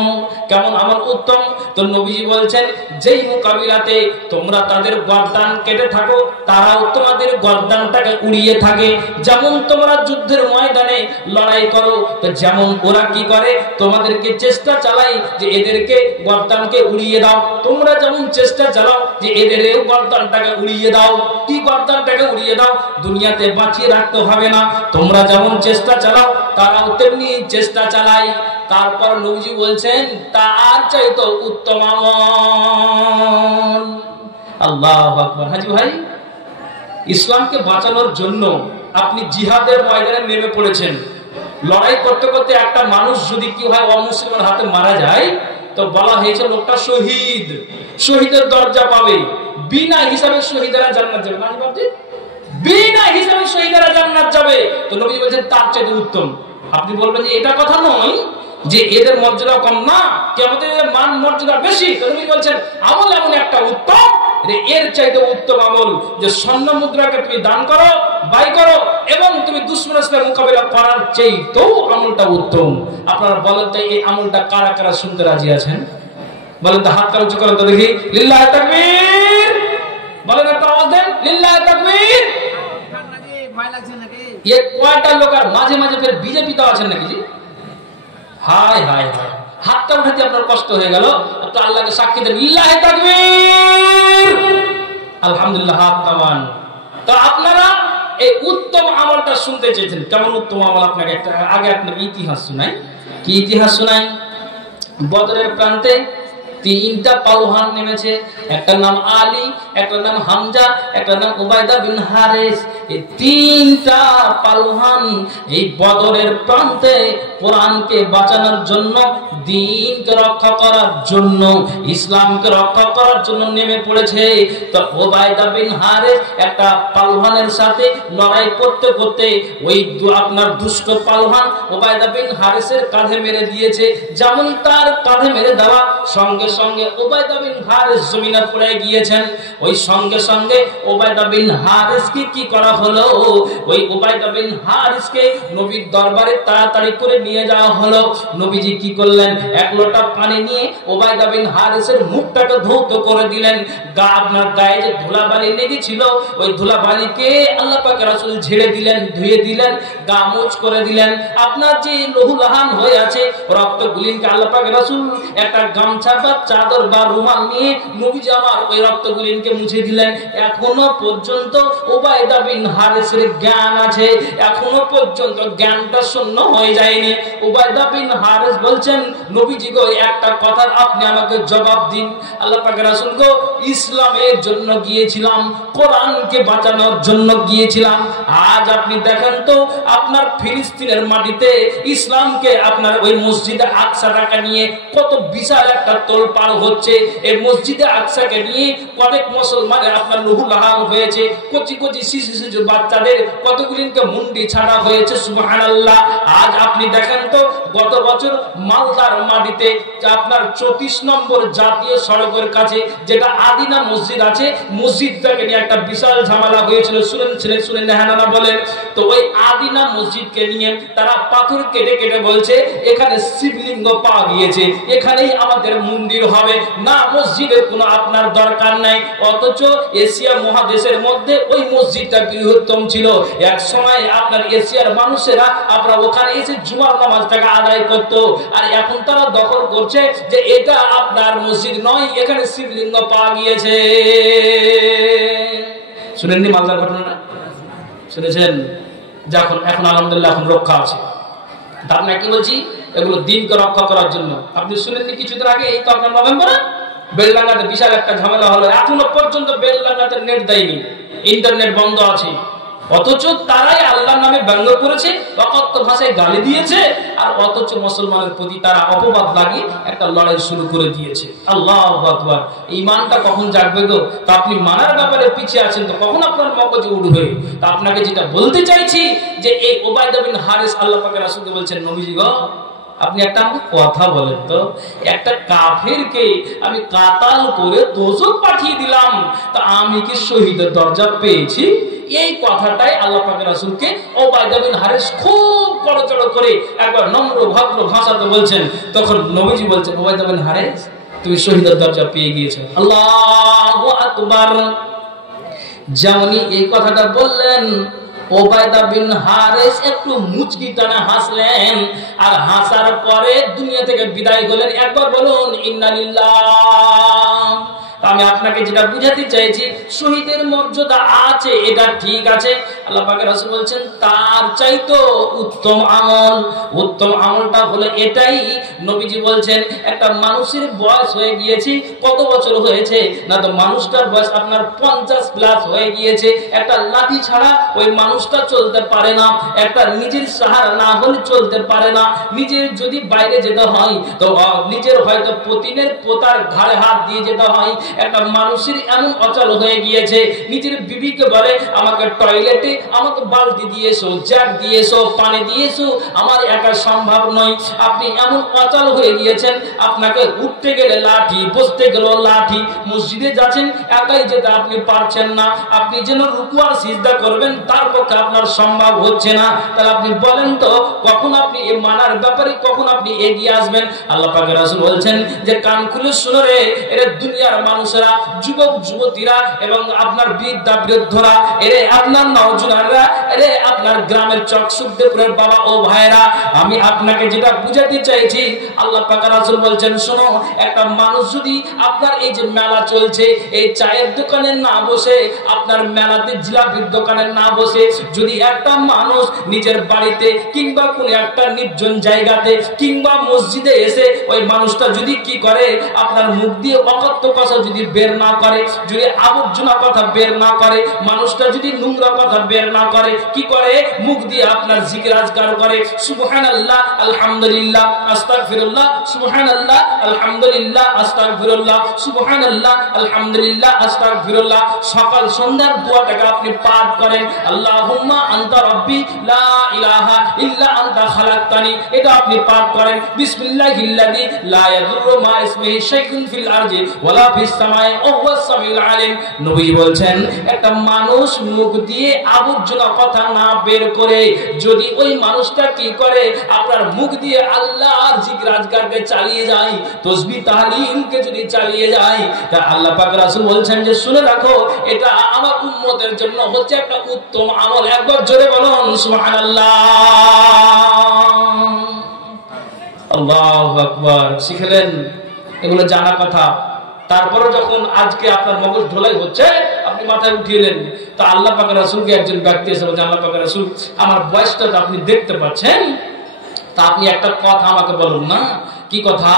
কেমন আমল উত্তম? তো নবীজি বলছেন যেই মোকাবিলাতে তোমরা তাদের গর্দান কেটে থাকো, তারাও তোমাদের গর্দানটাকে উড়িয়ে থাকে। যেমন তোমরা যুদ্ধের ময়দানে লড়াই করো, তো যেমন ওরা কি করে তোমাদেরকে চেষ্টা চালায় যে এদেরকে গর্দানকে উড়িয়ে দাও, তোমরা যেমন চেষ্টা চালাও যে এদেরও গর্দানটাকে উড়িয়ে দাও। কি গর্দানটাকে উড়িয়ে দাও? দুনিয়াতে বাঁচিয়ে রাখতে হবে না, তোমরা যেমন চেষ্টা চালাও তারাও তেমনি চেষ্টা চালায়। তারপর নবীজি বলছেন তার চাইতে উত্তম আমল। আল্লাহু আকবার। হাজী ভাই, ইসলামকে বাঁচানোর জন্য আপনি জিহাদের ময়দানে নেমে পড়েছেন, লড়াই করতে করতে একটা মানুষ যদি কি হয় অমুসলিমের হাতে মারা যায়, তো বলা হয়েছে লোকটা শহীদ, শহীদের দরজা পাবে, বিনা হিসাবে শহীদেরা জান্নাত যাবে। না বাবজি, বিনা হিসাবে শহীদেরা জান্নাত যাবে। তো নবী বলেছেন তার চেয়ে উত্তম। আপনি বলবেন যে এটা কথা নয় যে এদের মর্যাদা কম, না, কিয়ামতের মান মর্যাদা বেশি। তো নবী বলেছেন আমল এমন একটা উত্তম, এর চাইতে উত্তম আমল যে স্বর্ণ মুদ্রাকে তুমি দান করো, ব্যয় করো এবং তুমি দুশমনের সাথে মোকাবিলা করার চাইতেও আমলটা উত্তম। আপনারা বলেন তো এই আমলটা কারা কারা শুনতে রাজি আছেন? বলেন তো, হাতটা উঁচু করেন তো দেখি। লিল্লাহি তাকবীর। বলেন একটা আওয়াজ দেন, লিল্লাহি তাকবীর। এই কয়টা লোক আর মাঝে মাঝে ফের বিজেপি তো আছেন নাকি জি? হায় হায় হায়, হাতটা উঠাতে আপনার কষ্ট হয়ে গেল, তো আল্লাহকে সাক্ষী দেন, লিল্লাহি তাকবীর, আলহামদুলিল্লাহ, হাত নামান। তো আপনারা এই উত্তম আমলটা শুনতে চেয়েছেন। কেমন উত্তম আমল? আপনাকে একটা আগে আপনাকে ইতিহাস শোনাই। কি ইতিহাস শোনাই? বদরের প্রান্তে তিনটা পালোহান নেমেছে, একটার নাম আলী, একটার নাম হামজা, একটার নাম উবাইদা বিন হারিস। এই তিনটা পালোহান এই বদরের প্রান্তে কোরআনকে বাঁচানোর জন্য, দ্বীনকে রক্ষা করার জন্য, ইসলামকে রক্ষা করার জন্য নেমে পড়েছে। তো উবাইদা বিন হারিস একটা পালোহানের সাথে লড়াই করতে করতে ওই আপনার দুষ্ট পালোহান উবাইদা বিন হারিসের কাঁধে মেরে দিয়েছে। যেমন তার কাঁধে মেরে দেওয়া সঙ্গে সঙ্গে উবাইদা বিন হারিস জমিনে পড়ে গিয়েছেন। ওই সঙ্গে সঙ্গে উবাইদা বিন হারিসকে কি করা হলো? ওই উবাইদা বিন হারিসকে নবীর দরবারে তাড়াতাড়ি করে নিয়ে যাওয়া হলো। নবীজি কি করলেন? এক লোটা পানি নিয়ে উবাইদা বিন হারিসের মুখটাকে ধৌত করে দিলেন। আপনার গায়ে যে ধুলাবালি লেগেছিল, ওই ধুলাবালিকে আল্লাহ পাক রাসূল ঝেড়ে দিলেন, ধুয়ে দিলেন, গা মোচ করে দিলেন। আপনার যে লহুলাহান হয়ে আছে রক্তগুলিকে আল্লাহ পাক রাসূল একটা গামছা বা চাদর বা রুমাল নিয়ে নবীজি আমার ওই রক্তগুলিকে মুছে দিলেন। এখনো পর্যন্ত উবাইদা বিন হারিসের জ্ঞান আছে, এখনো পর্যন্ত জ্ঞানটা শূন্য হয়ে যায়নি। উবাইদা বিন হারিস বলছেন, নবীজি গো একটা কথা আপনি আমাকে জবাব দিন। আল্লাহ পাক রাসূল গো, ইসলামের জন্য গিয়েছিলাম, কোরআনকে বাঁচানোর জন্য গিয়েছিলাম। আজ আপনি দেখেন তো আপনার ফিলিস্তিনের মাটিতে ইসলামকে আপনার ওই মসজিদে আকসাটাকে নিয়ে কত বিশাল একটা তোলপাড় হচ্ছে। এই মসজিদে আকসাকে নিয়ে অনেক মুসলমানের আপনার লহুলাহান হয়েছে, কচি কচি শিশু শিশু বাচ্চাদের কতগুলিকে মুন্ডি ছাড়া হয়েছে। সুবহানাল্লাহ। আজ আপনি দেখেন তো গত বছর মালদার মাটিতে আপনার 34 নম্বর জাতীয় সড়কের কাছে যেটা আদিনা মসজিদ আছে, মসজিদটাকে নিয়ে একটা বিশাল ঝামেলা হয়েছিল। শুনেন না বলেন তো? ওই আদিনা মসজিদকে নিয়ে তারা পাথর কেটে কেটে বলছে এখানে শিবলিঙ্গ পাওয়া গিয়েছে, এখানেই আমাদের মন্দির হবে। না, মসজিদের কোনো আপনার দরকার নাই। অথচ এশিয়া মহাদেশের মধ্যে ওই মসজিদটা বৃহত্তম ছিল। এক সময় আপনার এশিয়ার মানুষেরা আপনার ওখানে এসে জুমার নামাজটাকে আদায় করত। আর এখন তারা দখল করছে যে এটা আপনার মসজিদ নয়, এখানে শিবলিঙ্গ পাওয়া গিয়েছে। শুনেননি মালদার ঘটনাটা? শুনেছেন? যখন এখন আলহামদুলিল্লাহ এখন রক্ষা আছে। আপনাকে কি বলছি, এগুলো দিনকে রক্ষা করার জন্য। আপনি শুনেননি কিছুদিন আগে এই তো আপনার নভেম্বরে বেলডাঙ্গাতে বিশাল একটা ঝামেলা হলো, এখনো পর্যন্ত বেলডাঙ্গাতে নেট দেয়নি, ইন্টারনেট বন্ধ আছে। অথচ তারাই আল্লাহর নামে ব্যঙ্গ করেছে, অকথ্য ভাষায় গালি দিয়েছে, আর অথচ মুসলমানের প্রতি তারা অপবাদ লাগিয়ে একটা লড়াই শুরু করে দিয়েছে। আল্লাহু আকবার। ঈমানটা কখন জাগবে গো? তা আপনি মানার ব্যাপারে পিছিয়ে আছেন, তো কখন আপনার মগজে উঠবে? তা আপনাকে যেটা বলতে চাইছি যে এই উবাইদা বিন হারিস আল্লাহ পাকের রাসূলকে বলছেন, নবীজি গো আপনি একটা আমাকে কথা বলেন তো, একটা কাফেরকে আমি কাতাল করে দোজখ পাঠিয়ে দিলাম, তা আমি কি শহীদের দরজা পেয়েছি? এই কথাটাই আল্লাহ পাকের রাসূলকে উবাইদা বিন হারিস খুব করজড় করে একবার নম্র ভদ্র ভাষাতে বলছেন। তখন নবীজি বলছেন, উবাইদা বিন হারিস তুমি শহীদের দরজা পেয়ে গিয়েছো। আল্লাহু আকবার। যেমনই এই কথাটা বললেন, উবাইদা বিন হারিস একটু মুচকি টানে হাসলেন, আর হাসার পরে দুনিয়া থেকে বিদায় হলেন। একবার বলুন ইন্না লিল্লাহ। আমি আপনাকে যেটা বুঝাতে চাইছি, শহীদের মর্যাদা আছে, এটা ঠিক আছে। আল্লাহ পাকের রাসূল বলছেন তার চাইতো উত্তম আমল, উত্তম আমলটা হলো এটাই। নবীজি বলছেন একটা মানুষের বয়স হয়ে গিয়েছে, কত বছর হয়েছে না, তো মানুষটার বয়স আপনার 50 প্লাস হয়ে গিয়েছে। একটা লাঠি ছাড়া ওই মানুষটা চলতে পারে না, একটা নিজের সাহারা না হলে চলতে পারে না। নিজের যদি বাইরে যেতে হয় তো নিজের হয়তো পতিনের পোতার ঘাড়ে হাত দিয়ে যেতে হয়। একটা মানুষের এমন অচল হয়ে গিয়েছে, নিজের বিবিকে বলে আমাকে টয়লেটে আমাকে বালতি দিয়ে এসো, জ্যাক দিয়ে এসো, পানি দিয়ে এসো, আমার একা সম্ভব নয়। আপনি এমন অচল হয়ে গিয়েছেন, আপনাকে উঠতে গেলে লাঠি, বসতে গেলেও লাঠি, মসজিদে যাচ্ছেন একাই যেতে আপনি পারছেন না, আপনি যেন রুকু আর সিজদা করবেন তার পক্ষে আপনার সম্ভব হচ্ছে না। তাহলে আপনি বলেন তো কখন আপনি এই মানার ব্যাপারে কখন আপনি এগিয়ে আসবেন? আল্লাহ পাকের রাসূল বলছেন যে কান খুলে শুনো রে, এর দুনিয়ার মানুষেরা, যুবক যুবতীরা এবং আপনার বৃদ্ধা বৃদ্ধরা, এরে আপনার নওজোয়ানরা, এরে আপনার গ্রামের চকসুদ্দেপুরের বাবা ও ভাইরা, আমি আপনাকে যেটা বুঝাতে চাইছি, আল্লাহ পাকের রাসূল বলছেন শোনো, একটা মানুষ যদি আপনার এই যে মেলা চলছে, এই চায়ের দোকানে না বসে, আপনার মেলাতে জিলাপির দোকানে না বসে, যদি একটা মানুষ নিজের বাড়িতে কিংবা কোন একটা নির্জন জায়গাতে কিংবা মসজিদে এসে ওই মানুষটা যদি কি করে, আপনার মুখ দিয়ে অকথ্য কথা যদি বের না করে, যদি আবর্জনা কথা বের না করে, মানুষটা যদি নোংরা কথা বের না করে, কি করে মুখ দিয়ে আপনার জিকির আজকার করে, সুবহানাল্লাহ আলহামদুলিল্লাহ আস্তাগফিরুল্লাহ, সুবহানাল্লাহ আলহামদুলিল্লাহ আস্তাগফিরুল্লাহ, সুবহানাল্লাহ আলহামদুলিল্লাহ আস্তাগফিরুল্লাহ। সকাল সন্ধ্যার দোয়াটাকে আপনি পাঠ করেন, আল্লাহুম্মা আনতা রাব্বি লা ইলাহা ইল্লা আনতা খালাকতানি, এটা আপনি পাঠ করেন। বিসমিল্লাহিল্লাযী লা ইয়াদুররু মা ইসমিহি শাইউন ফিল আরদি ওয়ালা ফিস সামাই ওয়া হুয়াস সামিউল আলিম। নবী বলছেন একটা মানুষ মুখ দিয়ে আবর্জনা কথা না বের করে, যদি ওই মানুষটা কি করে আপনার মুখ দিয়ে আল্লাহর জিকির আজকারকে চালিয়ে যায়, তাসবিহ তাহলিলকে যদি চালিয়ে যায়, তা আল্লাহ পাক রাসূল বলছেন যে শুনে রাখো, এটা আমার উম্মতের জন্য হচ্ছে একটা উত্তম আমল। একবার জোরে বলুন সুবহানাল্লাহ। আল্লাহু আকবার। শিখলেন, এগুলো জানা কথা। তারপরে যখন আজকে আপনার মগজ ঢোলাই হচ্ছে, আপনি মাথায় উঠিয়েলেন, তা আল্লাহ পাকের রাসূলকে একজন ব্যক্তি এসে বলছে, আল্লাহ পাকের রাসূল আমার বয়সটা তো আপনি দেখতে পাচ্ছেন, তা আপনি একটা কথা আমাকে বলুন না। কি কথা?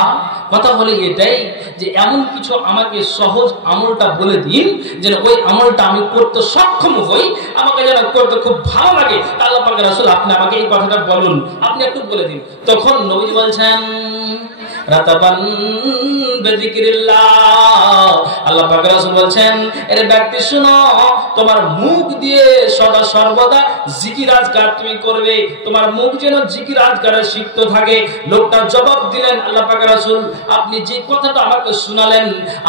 কথা বলে এটাই যে এমন কিছু আমাকে সহজ আমলটা বলে দিন, যেন ওই আমলটা আমি করতে সক্ষম হই, আমাকে যেন করতে খুব ভালো লাগে। আল্লাহ পাকের রাসূল আপনি আমাকে এই কথাটা বলুন, আপনি একটু বলে দিন। তখন নবী বলছেন রাতাবান বিযিকরিল্লাহ, আল্লাহ পাকের রাসূল বলছেন এর ব্যক্তি শুনো, তোমার মুখ দিয়ে সদা সর্বদা জিকির আজকার তুমি করবে, তোমার মুখ যেন জিকির আজকারে সিক্ত থাকে। লোকটা জবাব দিলেন, আল্লাহ পাকের রাসূল আপনি যে কথাটা আমাকে শোনালেন,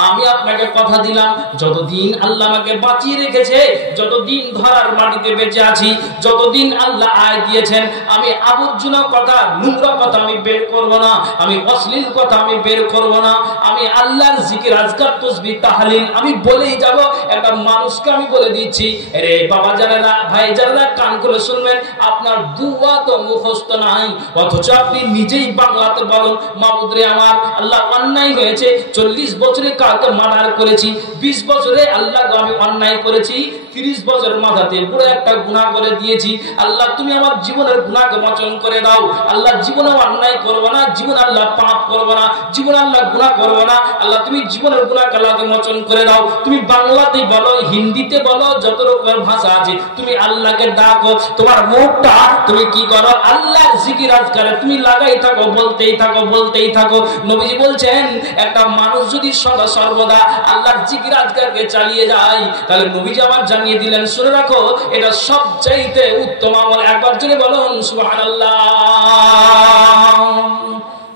আমি আপনাকে কথা দিলাম যতদিন আল্লাহ আমাকে বাঁচিয়ে রেখেছে, যতদিন ধরার মাটিতে বেঁচে আছি, যতদিন আল্লাহ আয় দিয়েছেন, আমি আবর্জনা কথা, নোংরা কথা আমি বের করব না, আমি অশ্লীল কথা আমি বের করব না, আমি আল্লাহর জিকির আজকার তাসবিহ তাহলিল আমি বলেই যাব। একটা মানুষকে আমি বলে দিচ্ছি, আরে বাবা জানেরা, ভাই জানেরা, কান করে শুনবেন, আপনার দুয়া তো মুখস্থ নাই, অথচ আপনি নিজেই বাংলাতে বলুন, মাবুদ রে আমার আল্লাহ অন্যায় হয়েছে, 40 বছরে কাউকে মার্ডার করেছি, 20 বছরে আল্লাহ আমি অন্যায় করেছি, 30 বছর মাথাতে পুরো একটা গুনাহ করে দিয়েছি। আল্লাহ তুমি আমার জীবনের গুনাহকে মোচন করে দাও। আল্লাহ জীবনে অন্যায় করব না, জীবন আল্লাহ পাপ করব না, জীবন আল্লাহ গুনাহ করব না। আল্লাহ তুমি জীবনের গুনাহকে আল্লাহকে মোচন করে দাও। তুমি বাংলাতে বলো, হিন্দিতে বলো, যত রকমের ভাষা আছে তুমি আল্লাহকে ডাকো। তোমার মুখটা তুমি কি করো? আল্লাহর জিকির আজকারে তুমি লাগাই থাকো, বলতেই থাকো, বলতেই থাকো। নবীজি বলছেন একটা মানুষ যদি সদা সর্বদা আল্লাহর জিকির আজকারকে চালিয়ে যায়, তাহলে নবীজি আবার জানিয়ে দিলেন, শুনে রাখো এটা সবচাইতে উত্তম আমল। একবার জন্য বলুন সুবহানাল্লাহ।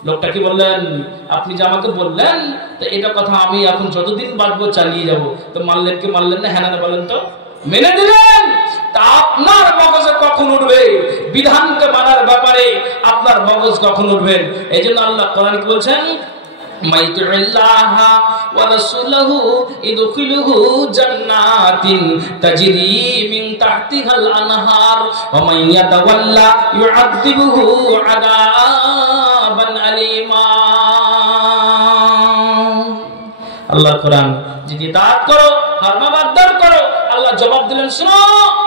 লোকটা কি বললেন? আপনি যে আমাকে বললেন তো এটা কথা আমি এখন যতদিন বাঁচবো চালিয়ে যাব। তো মানলেন কি মানলেন না? হ্যাঁ না বলেন তো? মেনে দিলেন। তা আপনার মগজে কখন উঠবে বিধানকে মানার ব্যাপারে? আপনার মগজ কখন উঠবেন? এই জন্য আল্লাহ কোরআনে কি বলছেন? মাইতুল্লাহা ওয়া রাসূলুহু ইদখিলুহু জান্নাতিন তাজরি মিন তাহতিহাল আনহার ওয়া মান ইয়াতাওয়াল্লা ইউআযিবুহু আযাবান আলীমা। আল্লাহর কোরআন যদি তাআত করো, ফরমাবরদার করো, আল্লাহ জবাব দিলেন, শুনো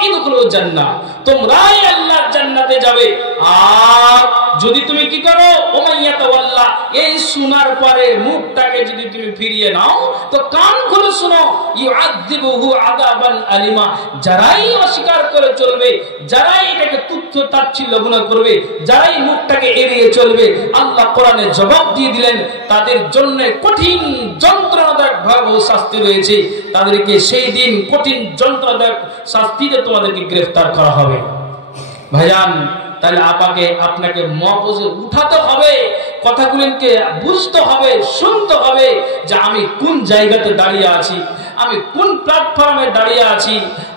ইদখুলুল জান্নাহ, তোমরাই আল্লাহর জান্নাতে যাবে। আর যদি তুমি কি করো? ওমাইয়াতাওয়াল্লা, এই শোনার পরে মুখটাকে যদি তুমি ফিরিয়ে নাও, তো কান খুলে শুনো, ইউআযিবুহু আযাবান আলিমা, যারাই অস্বীকার করে চলবে, যারাই এটাকে তুচ্ছ তাচ্ছিল্য মনে করবে, যারাই মুখটাকে এড়িয়ে চলবে, আল্লাহ কোরআনে জবাব দিয়ে দিলেন তাদের জন্য কঠিন যন্ত্রণাদায়ক ভয়াবহ শাস্তি রয়েছে। তাদেরকে সেই দিন কঠিন যন্ত্রণাদায়ক শাস্তিতে তোমাদেরকে গ্রেফতার করা হবে। ভাইজান, তাহলে আপনাকে মগজে উঠাতে হবে, কথাগুলোকে বুঝতে হবে, শুনতে হবে যে আমি কোন জায়গাতে দাঁড়িয়ে আছি, আমি কোন প্ল্যাটফর্মে দাঁড়িয়ে আছি,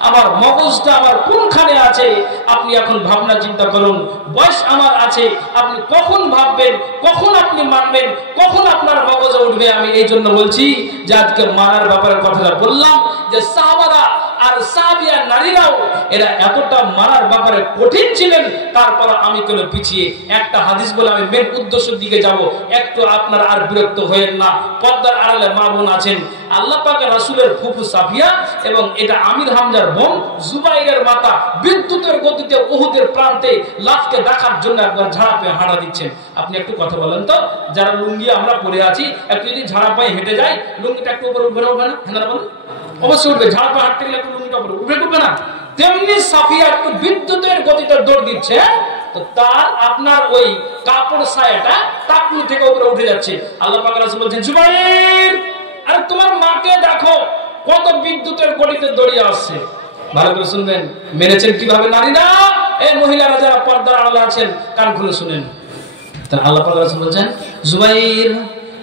আমার মগজটা আমার কোনখানে আছে। আপনি এখন ভাবনা চিন্তা করুন, বয়স আমার আছে, আপনি কখন ভাববেন, কখন আপনি মানবেন, কখন আপনার মগজে উঠবে। আমি এই জন্য বলছি যে আজকে মানার ব্যাপারে কথাটা বললাম যে সাহাবারা আর সাহাবিয়া নারীরাও এরা এতটা মানার ব্যাপারে কঠিন ছিলেন, তারপর আমি কোনো পিছিয়ে একটা হাদিস বলে আমি মেন উদ্দেশ্যের দিকে যাব। একটু আপনার আর বিরক্ত হয়েন না। পর্দার আড়ালে মা বোন আছেন, আল্লাহ পাকের রাসূলের ফুফু সাফিয়া এবং এটা আমির হামজার বোন জুবাইরের মাতা বিদ্যুতের গতিতে উহুদের প্রান্তে লাশকে দেখার জন্য একবার ঝাড়া পেয়ে হাঁটা দিচ্ছেন। আপনি একটু কথা বলেন তো, যারা লুঙ্গি আমরা পরে আছি, একটু যদি ঝাড়া পায়ে হেঁটে যাই, লুঙ্গিটা একটু উপরে উঠবে না? উঠবে না? হ্যাঁ বলুন, অবশ্যই উঠবে। ঝাড়া পায়ে হাঁটতে গেলে একটু লুঙ্গিটা উপরে উঠবে না? তেমনি সাফিয়া একটু বিদ্যুতের গতিতে দৌড় দিচ্ছে, তো তার আপনার ওই কাপড় ছায়াটা টাকনু থেকে উপরে উঠে যাচ্ছে। আল্লাহ পাক রাসূল বলছেন, জুবাইর, আরে তোমার মাকে দেখো কত বিদ্যুতের গতিতে দৌড়িয়ে আসছে। ভালো করে শুনবেন, মেনেছেন কিভাবে নারীরা? এই মহিলারা যারা পর্দার আড়ালে আছেন, কান খুলে শুনেন। তাহলে আল্লাহ পাক রাসূল বলছেন, জুবাইর,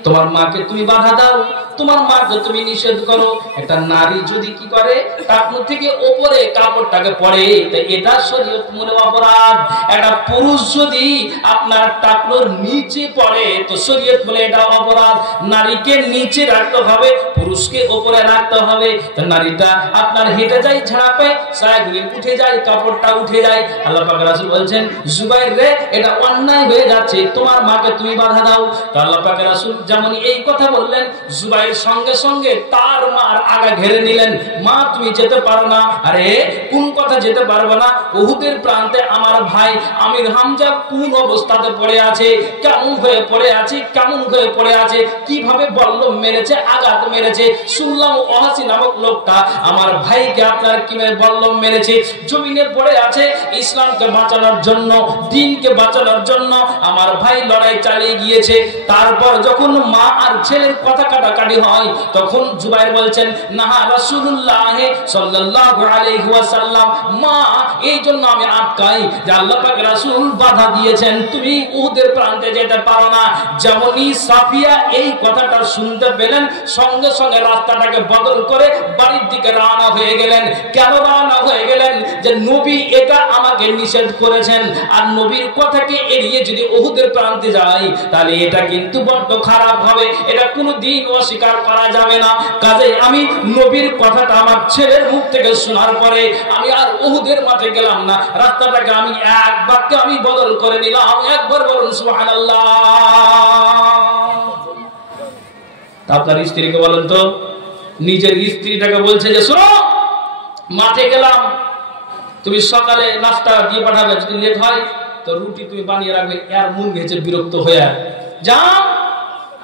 তোমার মাকে তুমি বাধা দাও, তোমার মাকে তুমি নিষেধ করো। একটা নারী যদি কি করে, টাকনু থেকে উপরে কাপড়টাকে পরে, তো এটা শরীয়ত মূলে অপরাধ। একটা পুরুষ যদি আপনার টাকনুর নিচে পড়ে, তো শরীয়ত বলে এটা অপরাধ। নারীকে নিচে রাখতে হবে, পুরুষকে উপরে রাখতে হবে। তো নারীটা আপনার হেঁটে যায়, ঝাড়া পায়, ছায়াগুলি উঠে যায়, কাপড়টা উঠে যায়। আল্লাহ পাক রাসূল বলছেন, জুবাইর রে, এটা অন্যায় হয়ে যাচ্ছে, তোমার মাকে তুমি বাধা দাও। তো আল্লাহ পাক রাসূল যেমন এই কথা বললেন, জুবাইর সঙ্গে সঙ্গে তার মার আগা ঘেরে নিলেন। মা, তুমি যেতে পারো না। আরে কোন কথা যেতে পারবো না? উহুদের প্রান্তে আমার ভাই আমির হামজা কোন অবস্থাতে পড়ে আছে, কেমন হয়ে পড়ে আছে, কেমন হয়ে পড়ে আছে, কিভাবে বল্লম মেরেছে, আঘাত মেরেছে। শুনলাম ওহাসি নামক লোকটা আমার ভাইকে আপনার কিভাবে বল্লম মেরেছে, জমিনে পড়ে আছে। ইসলামকে বাঁচানোর জন্য, দ্বীনকে বাঁচানোর জন্য আমার ভাই লড়াই চালিয়ে গিয়েছে। তারপর যখন মা আর ছেলের কথা কাটাকাটি হয়, তখন জুবাইর বলছেন, নাহা রাসূলুল্লাহ সাল্লাল্লাহু আলাইহি ওয়াসাল্লাম, মা এই জন্য আমি আটকাই যে আল্লাহ পাক রাসূল বাধা দিয়েছেন, তুমি উহুদের প্রান্তে যেতে পারো না। যেমনই সাফিয়া এই কথাটা শুনতে পেলেন, সঙ্গে সঙ্গে রাস্তাটাকে বদল করে বাড়ির দিকে রওনা হয়ে গেলেন। কেন রওনা হয়ে গেলেন? যে নবী এটা আমাকে আমাকে নিষেধ করেছেন। আর নবীর কথাকে এড়িয়ে যদি উহুদের প্রান্তে যাই তাহলে এটা কিন্তু বড্ড খারাপ হবে, এটা কোনোদিন অস্বীকার করা যাবে না। কাজেই আমি নবীর কথাটা আমার ছেলের মুখ থেকে শোনার পরে আমি আর উহুদের মাঠে গেলাম না, রাস্তাটাকে আমি এক বাক্যে আমি বদল করে নিলাম। একবার বলুন সুবহানাল্লাহ। আপনার স্ত্রীকে বলেন তো, নিজের স্ত্রীটাকে বলছে যে শোনো, মাঠে গেলাম, তুমি সকালে নাস্তা দিয়ে পাঠাবে, যদি লেট হয় তো রুটি তুমি বানিয়ে রাখবে। এর মন গেছে বিরক্ত হয়ে, যা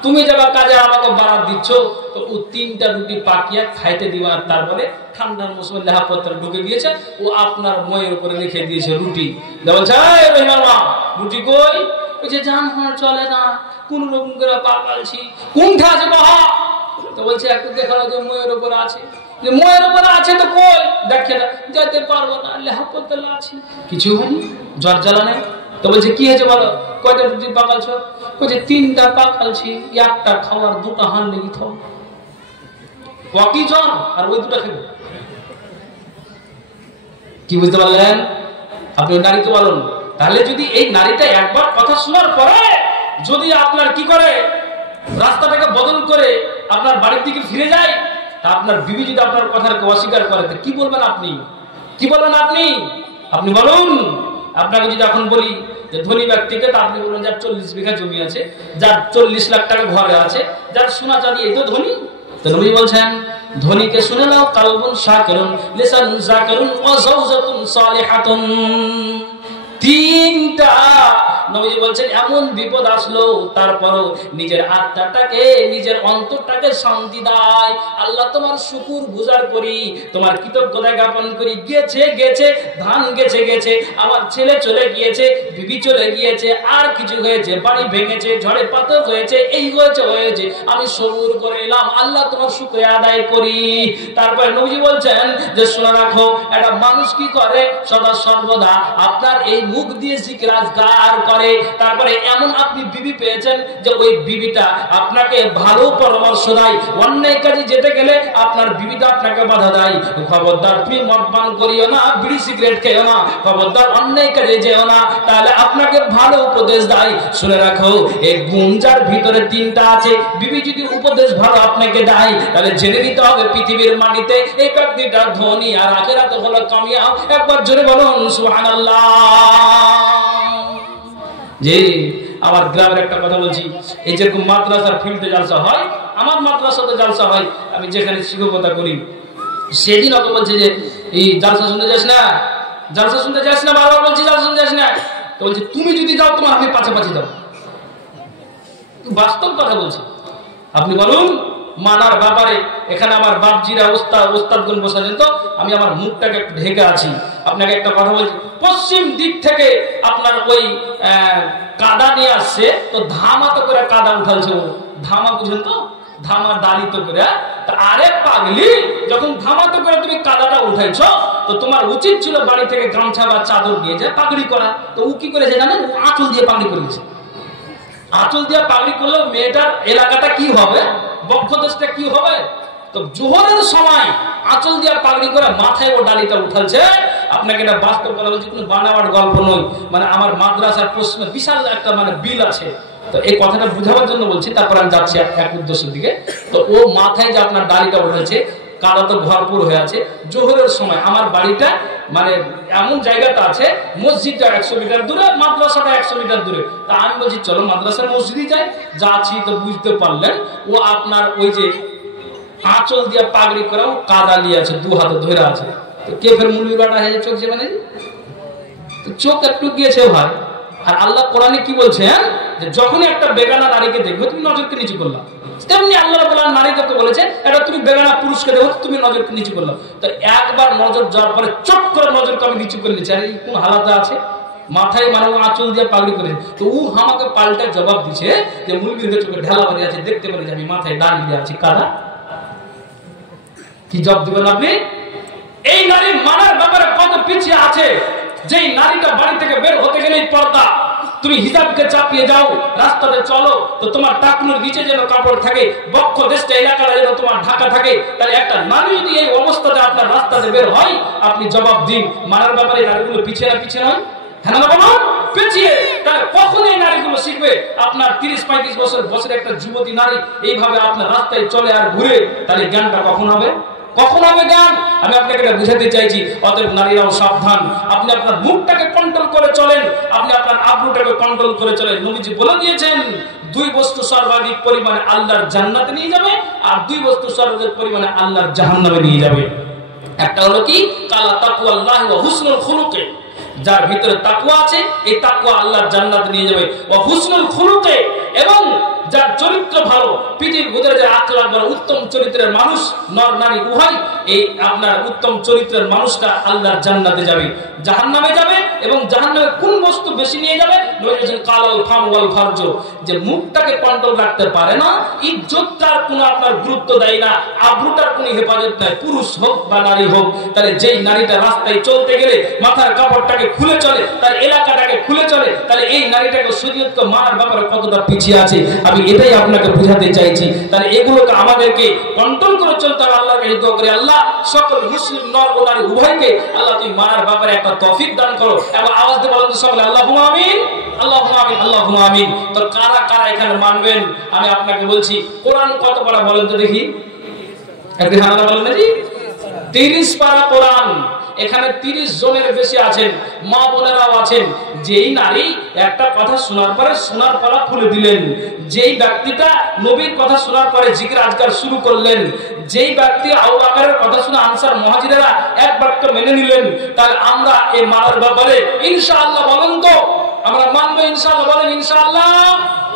তুমি যাবা কাজে, আমাকে বারাত দিচ্ছ, তো ও 3টা রুটি পাকিয়ে খাইতে দিবা। তারপরে ঠান্ডার মৌসুমে লেহাপত্র ঢুকে গিয়েছে, ও আপনার ময়ের উপরে রেখে দিয়েছে রুটি। বলছে রুটি কই? বলছে জান চলে না, কোন রকম করে পাকালছি। কোনটা আছে বাহা? তো বলছে একটু দেখালো যে ময়ের উপরে আছে। ময়ের উপরে আছে তো কই? দেখে না, যেতে পারবো না, লেহাপত্র আছে, কিছু হয়নি, জ্বর জ্বালা নেই। তো বলছে কি হয়েছে বলো, কয়টা রুটি পাকালছ? বলছে 3টা পাকালছি, একটা খাওয়ার 2টা হান লেগে থাও। কি জ্বর আর ওই 2টা খেলো? কি বুঝতে পারলেন? আপনি নারীকে বলুন। তাহলে যদি এই নারীটা একবার কথা শোনার পরে যদি আপনার কি করে, রাস্তাটাকে বদল করে আপনার বাড়ির দিকে ফিরে যায়, তা আপনার বিবি যদি আপনার কথাকে অস্বীকার করে, কি বলবেন আপনি? কি বলবেন আপনি? আপনি বলুন। আপনাকে যদি এখন বলি যে ধনী ব্যক্তিকে, তা আপনি বলুন যার 40 বিঘা জমি আছে, যার 40 লাখ টাকা ঘরে আছে, যার সোনা চাঁদি, এই তো ধনী। তো নবী বলছেন ধনীকে শুনে নাও, কালবুন শাকিরুন, লিসানুন যাকিরুন ওয়া যাওজাতুন সালিহাতুন। 3টা নবী বলছেন এমন বিপদ আসলো তারপরও নিজের আত্মাটাকে, নিজের অন্তরটাকে শান্তি দেয়। আল্লাহ তোমার শুকর গুজার করি, তোমার কৃতজ্ঞতা জ্ঞাপন করি। গেছে গেছে, ধান গেছে গেছে, আমার ছেলে চলে গিয়েছে, বিবি চলে গিয়েছে, আর কিছু হয়েছে, বাড়ি ভেঙেছে, ঝড়ে পাথর হয়েছে, এই হয়েছে, আমি সবুর করে এলাম, আল্লাহ তোমার শুকরিয়া আদায় করি। তারপরে নবী বলছেন যে শোনা রাখো, একটা মানুষ কি করে, সদা সর্বদা আপনার এই মুখ দিয়ে জিকির আজকার করে। তারপরে এমন আপনি বিবি পেয়েছেন যে ওই বিবিটা আপনাকে ভালো পরামর্শ দেয়, অন্যায় কাজে যেতে গেলে আপনার বিবিটা আপনাকে বাধা দেয়, খবরদার তুমি মদ পান করিও না, বিড়ি সিগারেট খেও না, খবরদার অন্যায় কাজে যেও না, তাহলে আপনাকে ভালো উপদেশ দেয়। শুনে রাখো, এই গুণ যার ভিতরে 3টা আছে, বিবি যদি উপদেশ ভালো আপনাকে দেয়, তাহলে জেনে নিতে হবে পৃথিবীর মাটিতে এই ব্যক্তিটা ধনী আর আখিরাতে হলো কামিয়াব। একবার জোরে বলুন সুবহানাল্লাহ। যে আমার গ্রামের একটা কথা বলছি, এই যেরকম মাদ্রাসার ফিল্ডে জালসা হয়, আমার মাদ্রাসাতে জালসা হয়, আমি যেখানে শিক্ষকতা করি, সেদিন ওকে বলছে যে এই জালসা শুনতে যাস না, জালসা শুনতে যাস না, বারবার বলছি জালসা শুনতে যাস না। তো বলছে তুমি যদি যাও তোমার আমি পাছে পাছে যাও। বাস্তব কথা বলছি। আপনি বলুন মানার ব্যাপারে, এখানে আমার বাপজিরা ওস্তাদগুন বসেছেন, তো আমি আমার মুখটাকে একটু ঢেকে আছি। আপনাকে একটা কথা বলছি, পশ্চিম দিক থেকে আপনার ওই কাদা নিয়ে আসছে, তো ধামাতো করে কাদা উঠালছে। ও ধামা বুঝেন তো, ধামা দাঁড়িত করে। আরে পাগলি, যখন ধামাতো করে তুমি কাদাটা উঠাইছ, তো তোমার উচিত ছিল বাড়ি থেকে গামছা বা চাদর দিয়ে যায় পাগড়ি করা। তো ও কি করেছে জানেন, ও আঁচল দিয়ে পাগড়ি করেছে। আঁচল দিয়ে পাগড়ি করলে মেয়েটার এলাকাটা কি হবে, বক্ষদেশটা কি হবে। তো জোহরের সময় আঁচল দিয়ে পাগড়ি করে মাথায় ও ডালিটা উঠালছে। আপনাকে এটা বাস্তব কথা বলছি, কোনো বানাওয়ার গল্প নয়। মানে আমার মাদ্রাসার পশ্চিমে বিশাল একটা বিল আছে, তো এই কথাটা বুঝাবার জন্য বলছি। তারপর আমি যাচ্ছি এক উদ্দেশ্যের দিকে। তো ও মাথায় যে আপনার ডালিটা উঠেছে, কাদা তো ভরপুর হয়ে আছে। জোহরের সময় আমার বাড়িটা এমন জায়গাটা আছে, মসজিদটা 100 মিটার দূরে, মাদ্রাসাটা 100 মিটার দূরে। তা আমি বলছি চলো মাদ্রাসার মসজিদে যাই। যাচ্ছি তো বুঝতে পারলেন ও আপনার ওই যে আঁচল দিয়ে পাগড়ি করা, ও কাদা নিয়ে আছে, 2 হাতে ধরে আছে। তো কে ফের মুলিবাটা হয়ে চোখ যে চোখ একটু গিয়েছে ভাই। আর আল্লাহ কোরআনে কি বলছেন, যে যখনই একটা বেগানা নারীকে দেখবে তুমি নজরকে নিচু করলা, তেমনি আল্লাহ রাব্বুল আলামিন নারীকে বলেছে এটা তুমি বেগানা পুরুষকে দেখো তুমি নজরকে নিচু করলা। তো একবার নজর যাওয়ার পরে চট করে নজরকে আমি নিচু করে নিচ্ছি। আর এই কোন হালাতে আছে, মাথায় আঁচল দিয়ে পাগড়ি করে। তো ও আমাকে পাল্টা জবাব দিছে যে মুরগির চোখে ঢেলা বাড়ি আছে, দেখতে পারি যে আমি মাথায় ডালি দিয়ে আছি কাদা। কি জবাব দিবেন আপনি? এই নারী মানার ব্যাপারে কত পিছিয়ে আছে। যেই নারীটা বাড়ি থেকে বের হতে গেলেই পর্দা, তুমি হিজাবকে চাপিয়ে যাও, রাস্তাতে চলো তো তোমার টাকনুর নিচে যেন কাপড় থাকে, বক্ষ দেশটা এলাকাটা যেন তোমার ঢাকা থাকে, তাহলে একটা নারী যদি এই অবস্থাতে আপনার রাস্তাতে বের হয়, আপনি জবাব দিন মানার ব্যাপারে নারীগুলো পিছিয়ে না পিছিয়ে নয়? হ্যাঁ না বলো পিছিয়ে। তাহলে কখন এই নারীগুলো শিখবে? আপনার 30-35 বছরের একটা যুবতী নারী এইভাবে আপনার রাস্তায় চলে আর ঘুরে, তাহলে জ্ঞানটা কখন হবে? কখন হবে জ্ঞান? আমি আপনাকে এটা বুঝাতে চাইছি। অতএব নারীরাও সাবধান, আপনি আপনার মুখটাকে কন্ট্রোল করে চলেন, আপনি আপনার আব্রুটাকে কন্ট্রোল করে চলেন। নবীজি বলে দিয়েছেন দুই বস্তু সর্বাধিক পরিমাণে আল্লাহর জান্নাতে নিয়ে যাবে, আর দুই বস্তু সর্বাধিক পরিমাণে আল্লাহর জাহান্নামে নিয়ে যাবে। একটা হলো কি কালা তাকওয়াল্লাহি ওয়া হুসনুল খুলুকে, যার ভিতরে তাকওয়া আছে এই তাকওয়া আল্লাহর জান্নাতে নিয়ে যাবে। ওয়া হুসনুল খুলুকে, এবং যার চরিত্র ভালো, পৃথিবীর ভিতরে যে আখলাক ভালো, উত্তম চরিত্রের মানুষ, নর নারী উভয়, এই আপনার উত্তম চরিত্রের মানুষটা আল্লাহর জান্নাতে যাবে। জাহান্নামে যাবে, এবং জাহান্নামে কোন বস্তু বেশি নিয়ে যাবে? নবী বলেছেন কালাল ফাম ওয়াল ফারজ, যে মুখটাকে কন্ট্রোল রাখতে পারে না, ইজ্জতটার কোনো আপনার গুরুত্ব দেয় না, আব্রুটার কোনো হেফাজত নাই, পুরুষ হোক বা নারী হোক। তাহলে যেই নারীটা রাস্তায় চলতে গেলে মাথার কাপড়টাকে খুলে চলে, তার এলাকাটাকে খুলে চলে, তাহলে এই নারীটাকে শরীয়তকে মানার ব্যাপারে কতটা পিছিয়ে আছে, আমি এটাই আপনাকে বুঝাতে চাইছি। তাহলে এগুলোকে আমাদেরকে কন্ট্রোল করে চলতে হবে। আল্লাহর কাছে দোয়া করি, আল্লাহ সকল মুসলিম নর ও নারী উভয়কে আল্লাহ তুমি মানার ব্যাপারে একটা তৌফিক দান করো। এবং আওয়াজ দিয়ে বলেন সকলে আল্লাহুম্মা আমিন, আল্লাহুম্মা আমিন, আল্লাহুম্মা আমিন। তো কারা কারা এখানে মানবেন আমি আপনাকে বলছি। কোরআন কত পারা বলেন তো দেখি, একটু হাত বলেন নাকি? 30 পারা কোরআন। এখানে 30 জনের বেশি আছেন, মা বোনেরাও আছেন। যেই নারী একটা কথা শোনার পরে শোনার পালা খুলে দিলেন, যেই ব্যক্তিটা নবীর কথা শোনার পরে জিকির আজকার শুরু করলেন, যেই ব্যক্তি আবু বকরের কথা শুনে আনসার মুহাজিরেরা এক বাক্য মেনে নিলেন, তাহলে আমরা এই মানার ব্যাপারে ইনশাআল্লাহ বলেন তো আমরা মানবো ইনশাআল্লাহ? বলেন ইনশাআল্লাহ।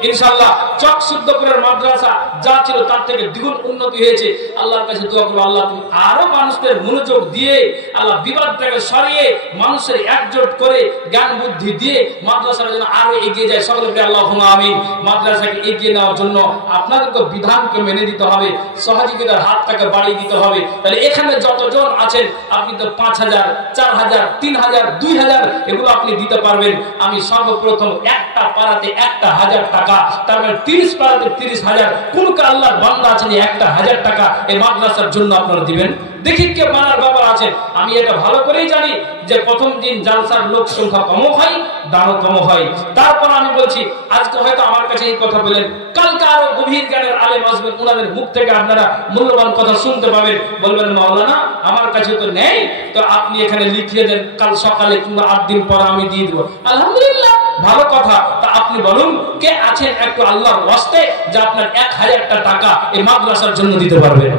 ইনশাআল্লাহ চকসুদ্দপুরের মাদ্রাসা যা ছিল তার থেকে দ্বিগুণ উন্নতি হয়েছে। আল্লাহর কাছে দোয়া করব, আল্লাহ তুমি আরো মানুষদের মনোযোগ দিয়ে, আল্লাহ বিবাদটাকে সরিয়ে মানুষের একজোট করে জ্ঞান বুদ্ধি দিয়ে মাদ্রাসার জন্য আরো এগিয়ে যায়। সকলকে আল্লাহুম্মা আমিন। মাদ্রাসাকে এগিয়ে নেওয়ার জন্য আপনাদেরকে বিধানকে মেনে দিতে হবে, সহযোগিতার হাতটাকে বাড়িয়ে দিতে হবে। তাহলে এখানে যতজন আছেন আপনি তো 5000, 4000, 3000, 2000 এগুলো আপনি দিতে পারবেন। আমি সর্বপ্রথম একটা পাড়াতে 1000 টাকা, তার মানে 30 পাড়াতে 30,000। কোন আল্লাহর বান্দা আছেন 1000 টাকা এই মাদ্রাসার জন্য আপনারা দিবেন? দেখি কে মানার ব্যাপার আছে। আমি এটা ভালো করেই জানি যে প্রথম দিন জালসার লোক সংখ্যা কম হয়, দানও কম হয়। তারপর আমি বলছি আজকে হয়তো আমার কাছে এই কথা বলেন, কালকে আরো গভীর জ্ঞানের আলেম আসবেন, ওনাদের মুখ থেকে আপনারা মূল্যবান কথা শুনতে পাবেন। বলবেন মাওলানা আমার কাছে তো নেই, তো আপনি এখানে লিখিয়ে দেন, কাল সকালে কিংবা 8 দিন পর আমি দিয়ে দেবো। আলহামদুলিল্লাহ, ভালো কথা। তা আপনি বলুন কে আছেন একটু আল্লাহর ওয়াস্তে যে আপনার 1000 টাকা এই মাদ্রাসার জন্য দিতে পারবেন?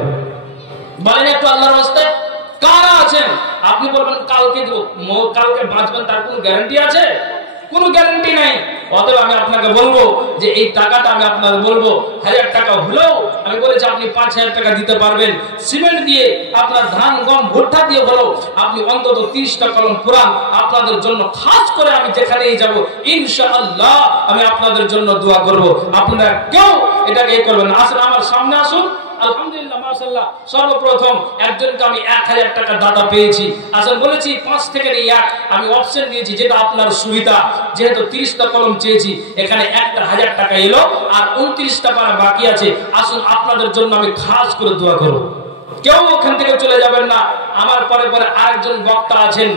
বলেন একটু আল্লাহর ওয়াস্তে কারা আছেন? আপনি বলবেন কালকে দেব, কালকে বাঁচবেন তার কোনো গ্যারান্টি আছে? কোনো গ্যারান্টি নাই। অতএব আমি আপনাকে বলবো যে এই টাকাটা আমি আপনাকে বলবো 1000 টাকা হলেও আমি বলেছি আপনি 5000 টাকা দিতে পারবেন। সিমেন্ট দিয়ে আপনার ধান গম ভুট্টা দিয়ে হলেও আপনি অন্তত 30টা কলম পুরান আপনাদের জন্য খাস করে আমি যেখানেই যাব ইনশাআল্লাহ আমি আপনাদের জন্য দোয়া করব। আপনারা কেউ এটাকে করবেন না। আসুন আমার সামনে আসুন। আলহামদুলিল্লাহ মাশাআল্লাহ, সর্বপ্রথম একজনকে আমি 1000 টাকা দাতা পেয়েছি। আসলে বলেছি 5 থেকে 1 আমি অপশন দিয়েছি যেটা আপনার সুবিধা। যেহেতু 30টা কলম চেয়েছি, এখানে 1000 টাকা এলো আর 29টা পারা বাকি আছে। আসুন আপনাদের জন্য আমি খাস করে দোয়া করব। কেউ ওখান থেকে চলে যাবেন না। আমার পরে পরে আরেকজন বক্তা আছেন,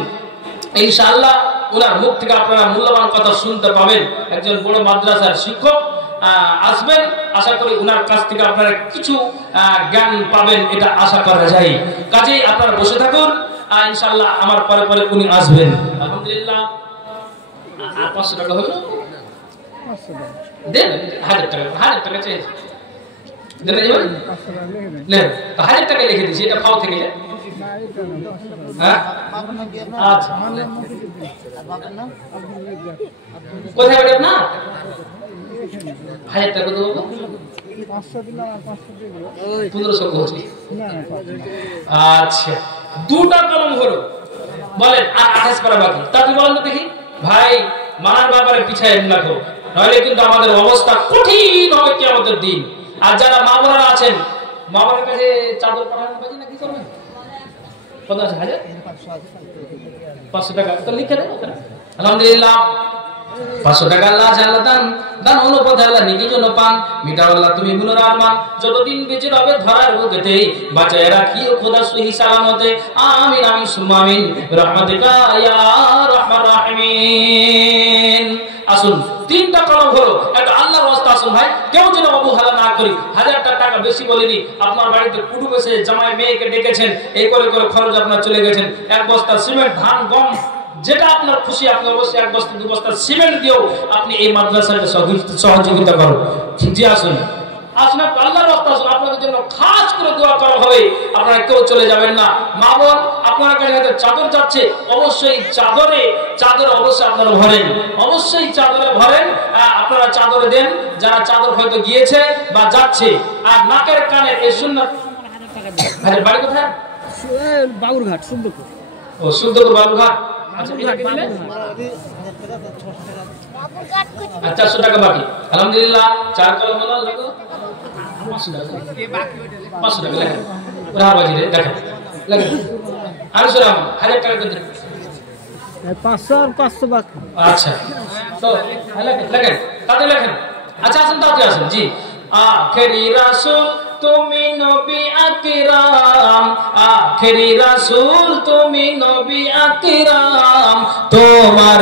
ইনশাআল্লাহ ওনার মুখ থেকে আপনারা মূল্যবান কথা শুনতে পাবেন। একজন বড় মাদ্রাসার শিক্ষক আসবেন, আশা করি উনার কাছ থেকে আপনারা কিছু জ্ঞান পাবেন, এটা আশা করা যায়। কাজেই আপনারা বসে থাকুন, ইনশাআল্লাহ আমার পরে পরে উনি আসবেন। আলহামদুলিল্লাহ। আর 500 টাকা হলো দেন, 1000 টাকা চেয়েছি দেন, এবার নেন 1000 টাকা লিখে দিয়েছি, এটা ফাও থেকে যায়। হ্যাঁ আচ্ছা, কোথায় ওটা না 1000 টাকা দেবো, 1500 বলছি। আচ্ছা, 2টা কলম হলো, বলেন আর 28 পারা বাকি। তাহলে বলেন তো দেখি ভাই, মানার ব্যাপারে পিছায় না তো, নইলে কিন্তু আমাদের অবস্থা কঠিন হবে কিয়ামতের দিন। আর যারা মা বোনেরা আছেন, মা বোনের কাছে চাদর পাঠানোর বাজি না কি করবেন? 50,000 500 টাকা তো লিখে দেন। আলহামদুলিল্লাহ 500 টাকা আল্লাহ আল্লাহ দান দান অনুপথে আল্লাহ নিকি জন্য পান মিটাও আল্লাহ তুমি গুলোর আরমান যতদিন বেঁচে রবে ধরার বুকেতে বাঁচায় রাখিও খোদা সহি সালামতে আমিন আমিন সুম্মা আমিন বিরহমাতিকা ইয়া রাহমান রাহিমিন। আসুন তিনটা কলম হলো একটা আল্লাহর রাস্তা। আসুন ভাই কেউ যেন অবহেলা না করি। 1000 টাকা বেশি বলিনি। আপনার বাড়িতে কুটুম এসে জামাই মেয়েকে ডেকেছেন, এই করে করে খরচ আপনার চলে গেছেন। এক বস্তা সিমেন্ট, ধান, গম যেটা আপনার খুশি আপনি অবশ্যই 1 বস্তা 2 বস্তা সিমেন্ট দিয়েও আপনি এই মাদ্রাসাকে সহযোগিতা করুন। জি আসুন আসুন আল্লাহর রাস্তা। আসুন আপনাদের জন্য খাস করে দোয়া করা হবে। আপনারা কেউ চলে যাবেন না। মা বোন আপনার কাছে হয়তো চাদর যাচ্ছে, অবশ্যই চাদর অবশ্যই আপনারা ভরেন, অবশ্যই চাদরে ভরেন। আপনারা চাদরে দেন যারা চাদর হয়তো গিয়েছে বা যাচ্ছে। আর নাকের কানের এই সুন্নাত। বাড়ি কোথায়? বাবুরঘাট, সুন্দরপুর। ও সুন্দরপুর বাবুরঘাট। আচ্ছা 400 টাকা বাকি। আলহামদুলিল্লাহ 4 কলম হলো লাগো 500 টাকা লেখেন। রাহার বাজিরে দেখেন লেখেন। আর সুরাম 1000 টাকা করে দেন। 500 আর 500 বাকি। আচ্ছা তো লেখেন তাতে লেখেন। আচ্ছা আসুন তাতে আসুন। জি আখেরি রাসূল তুমি নবী আকরাম, আখেরি রাসূল তুমি নবী আকরাম, তোমার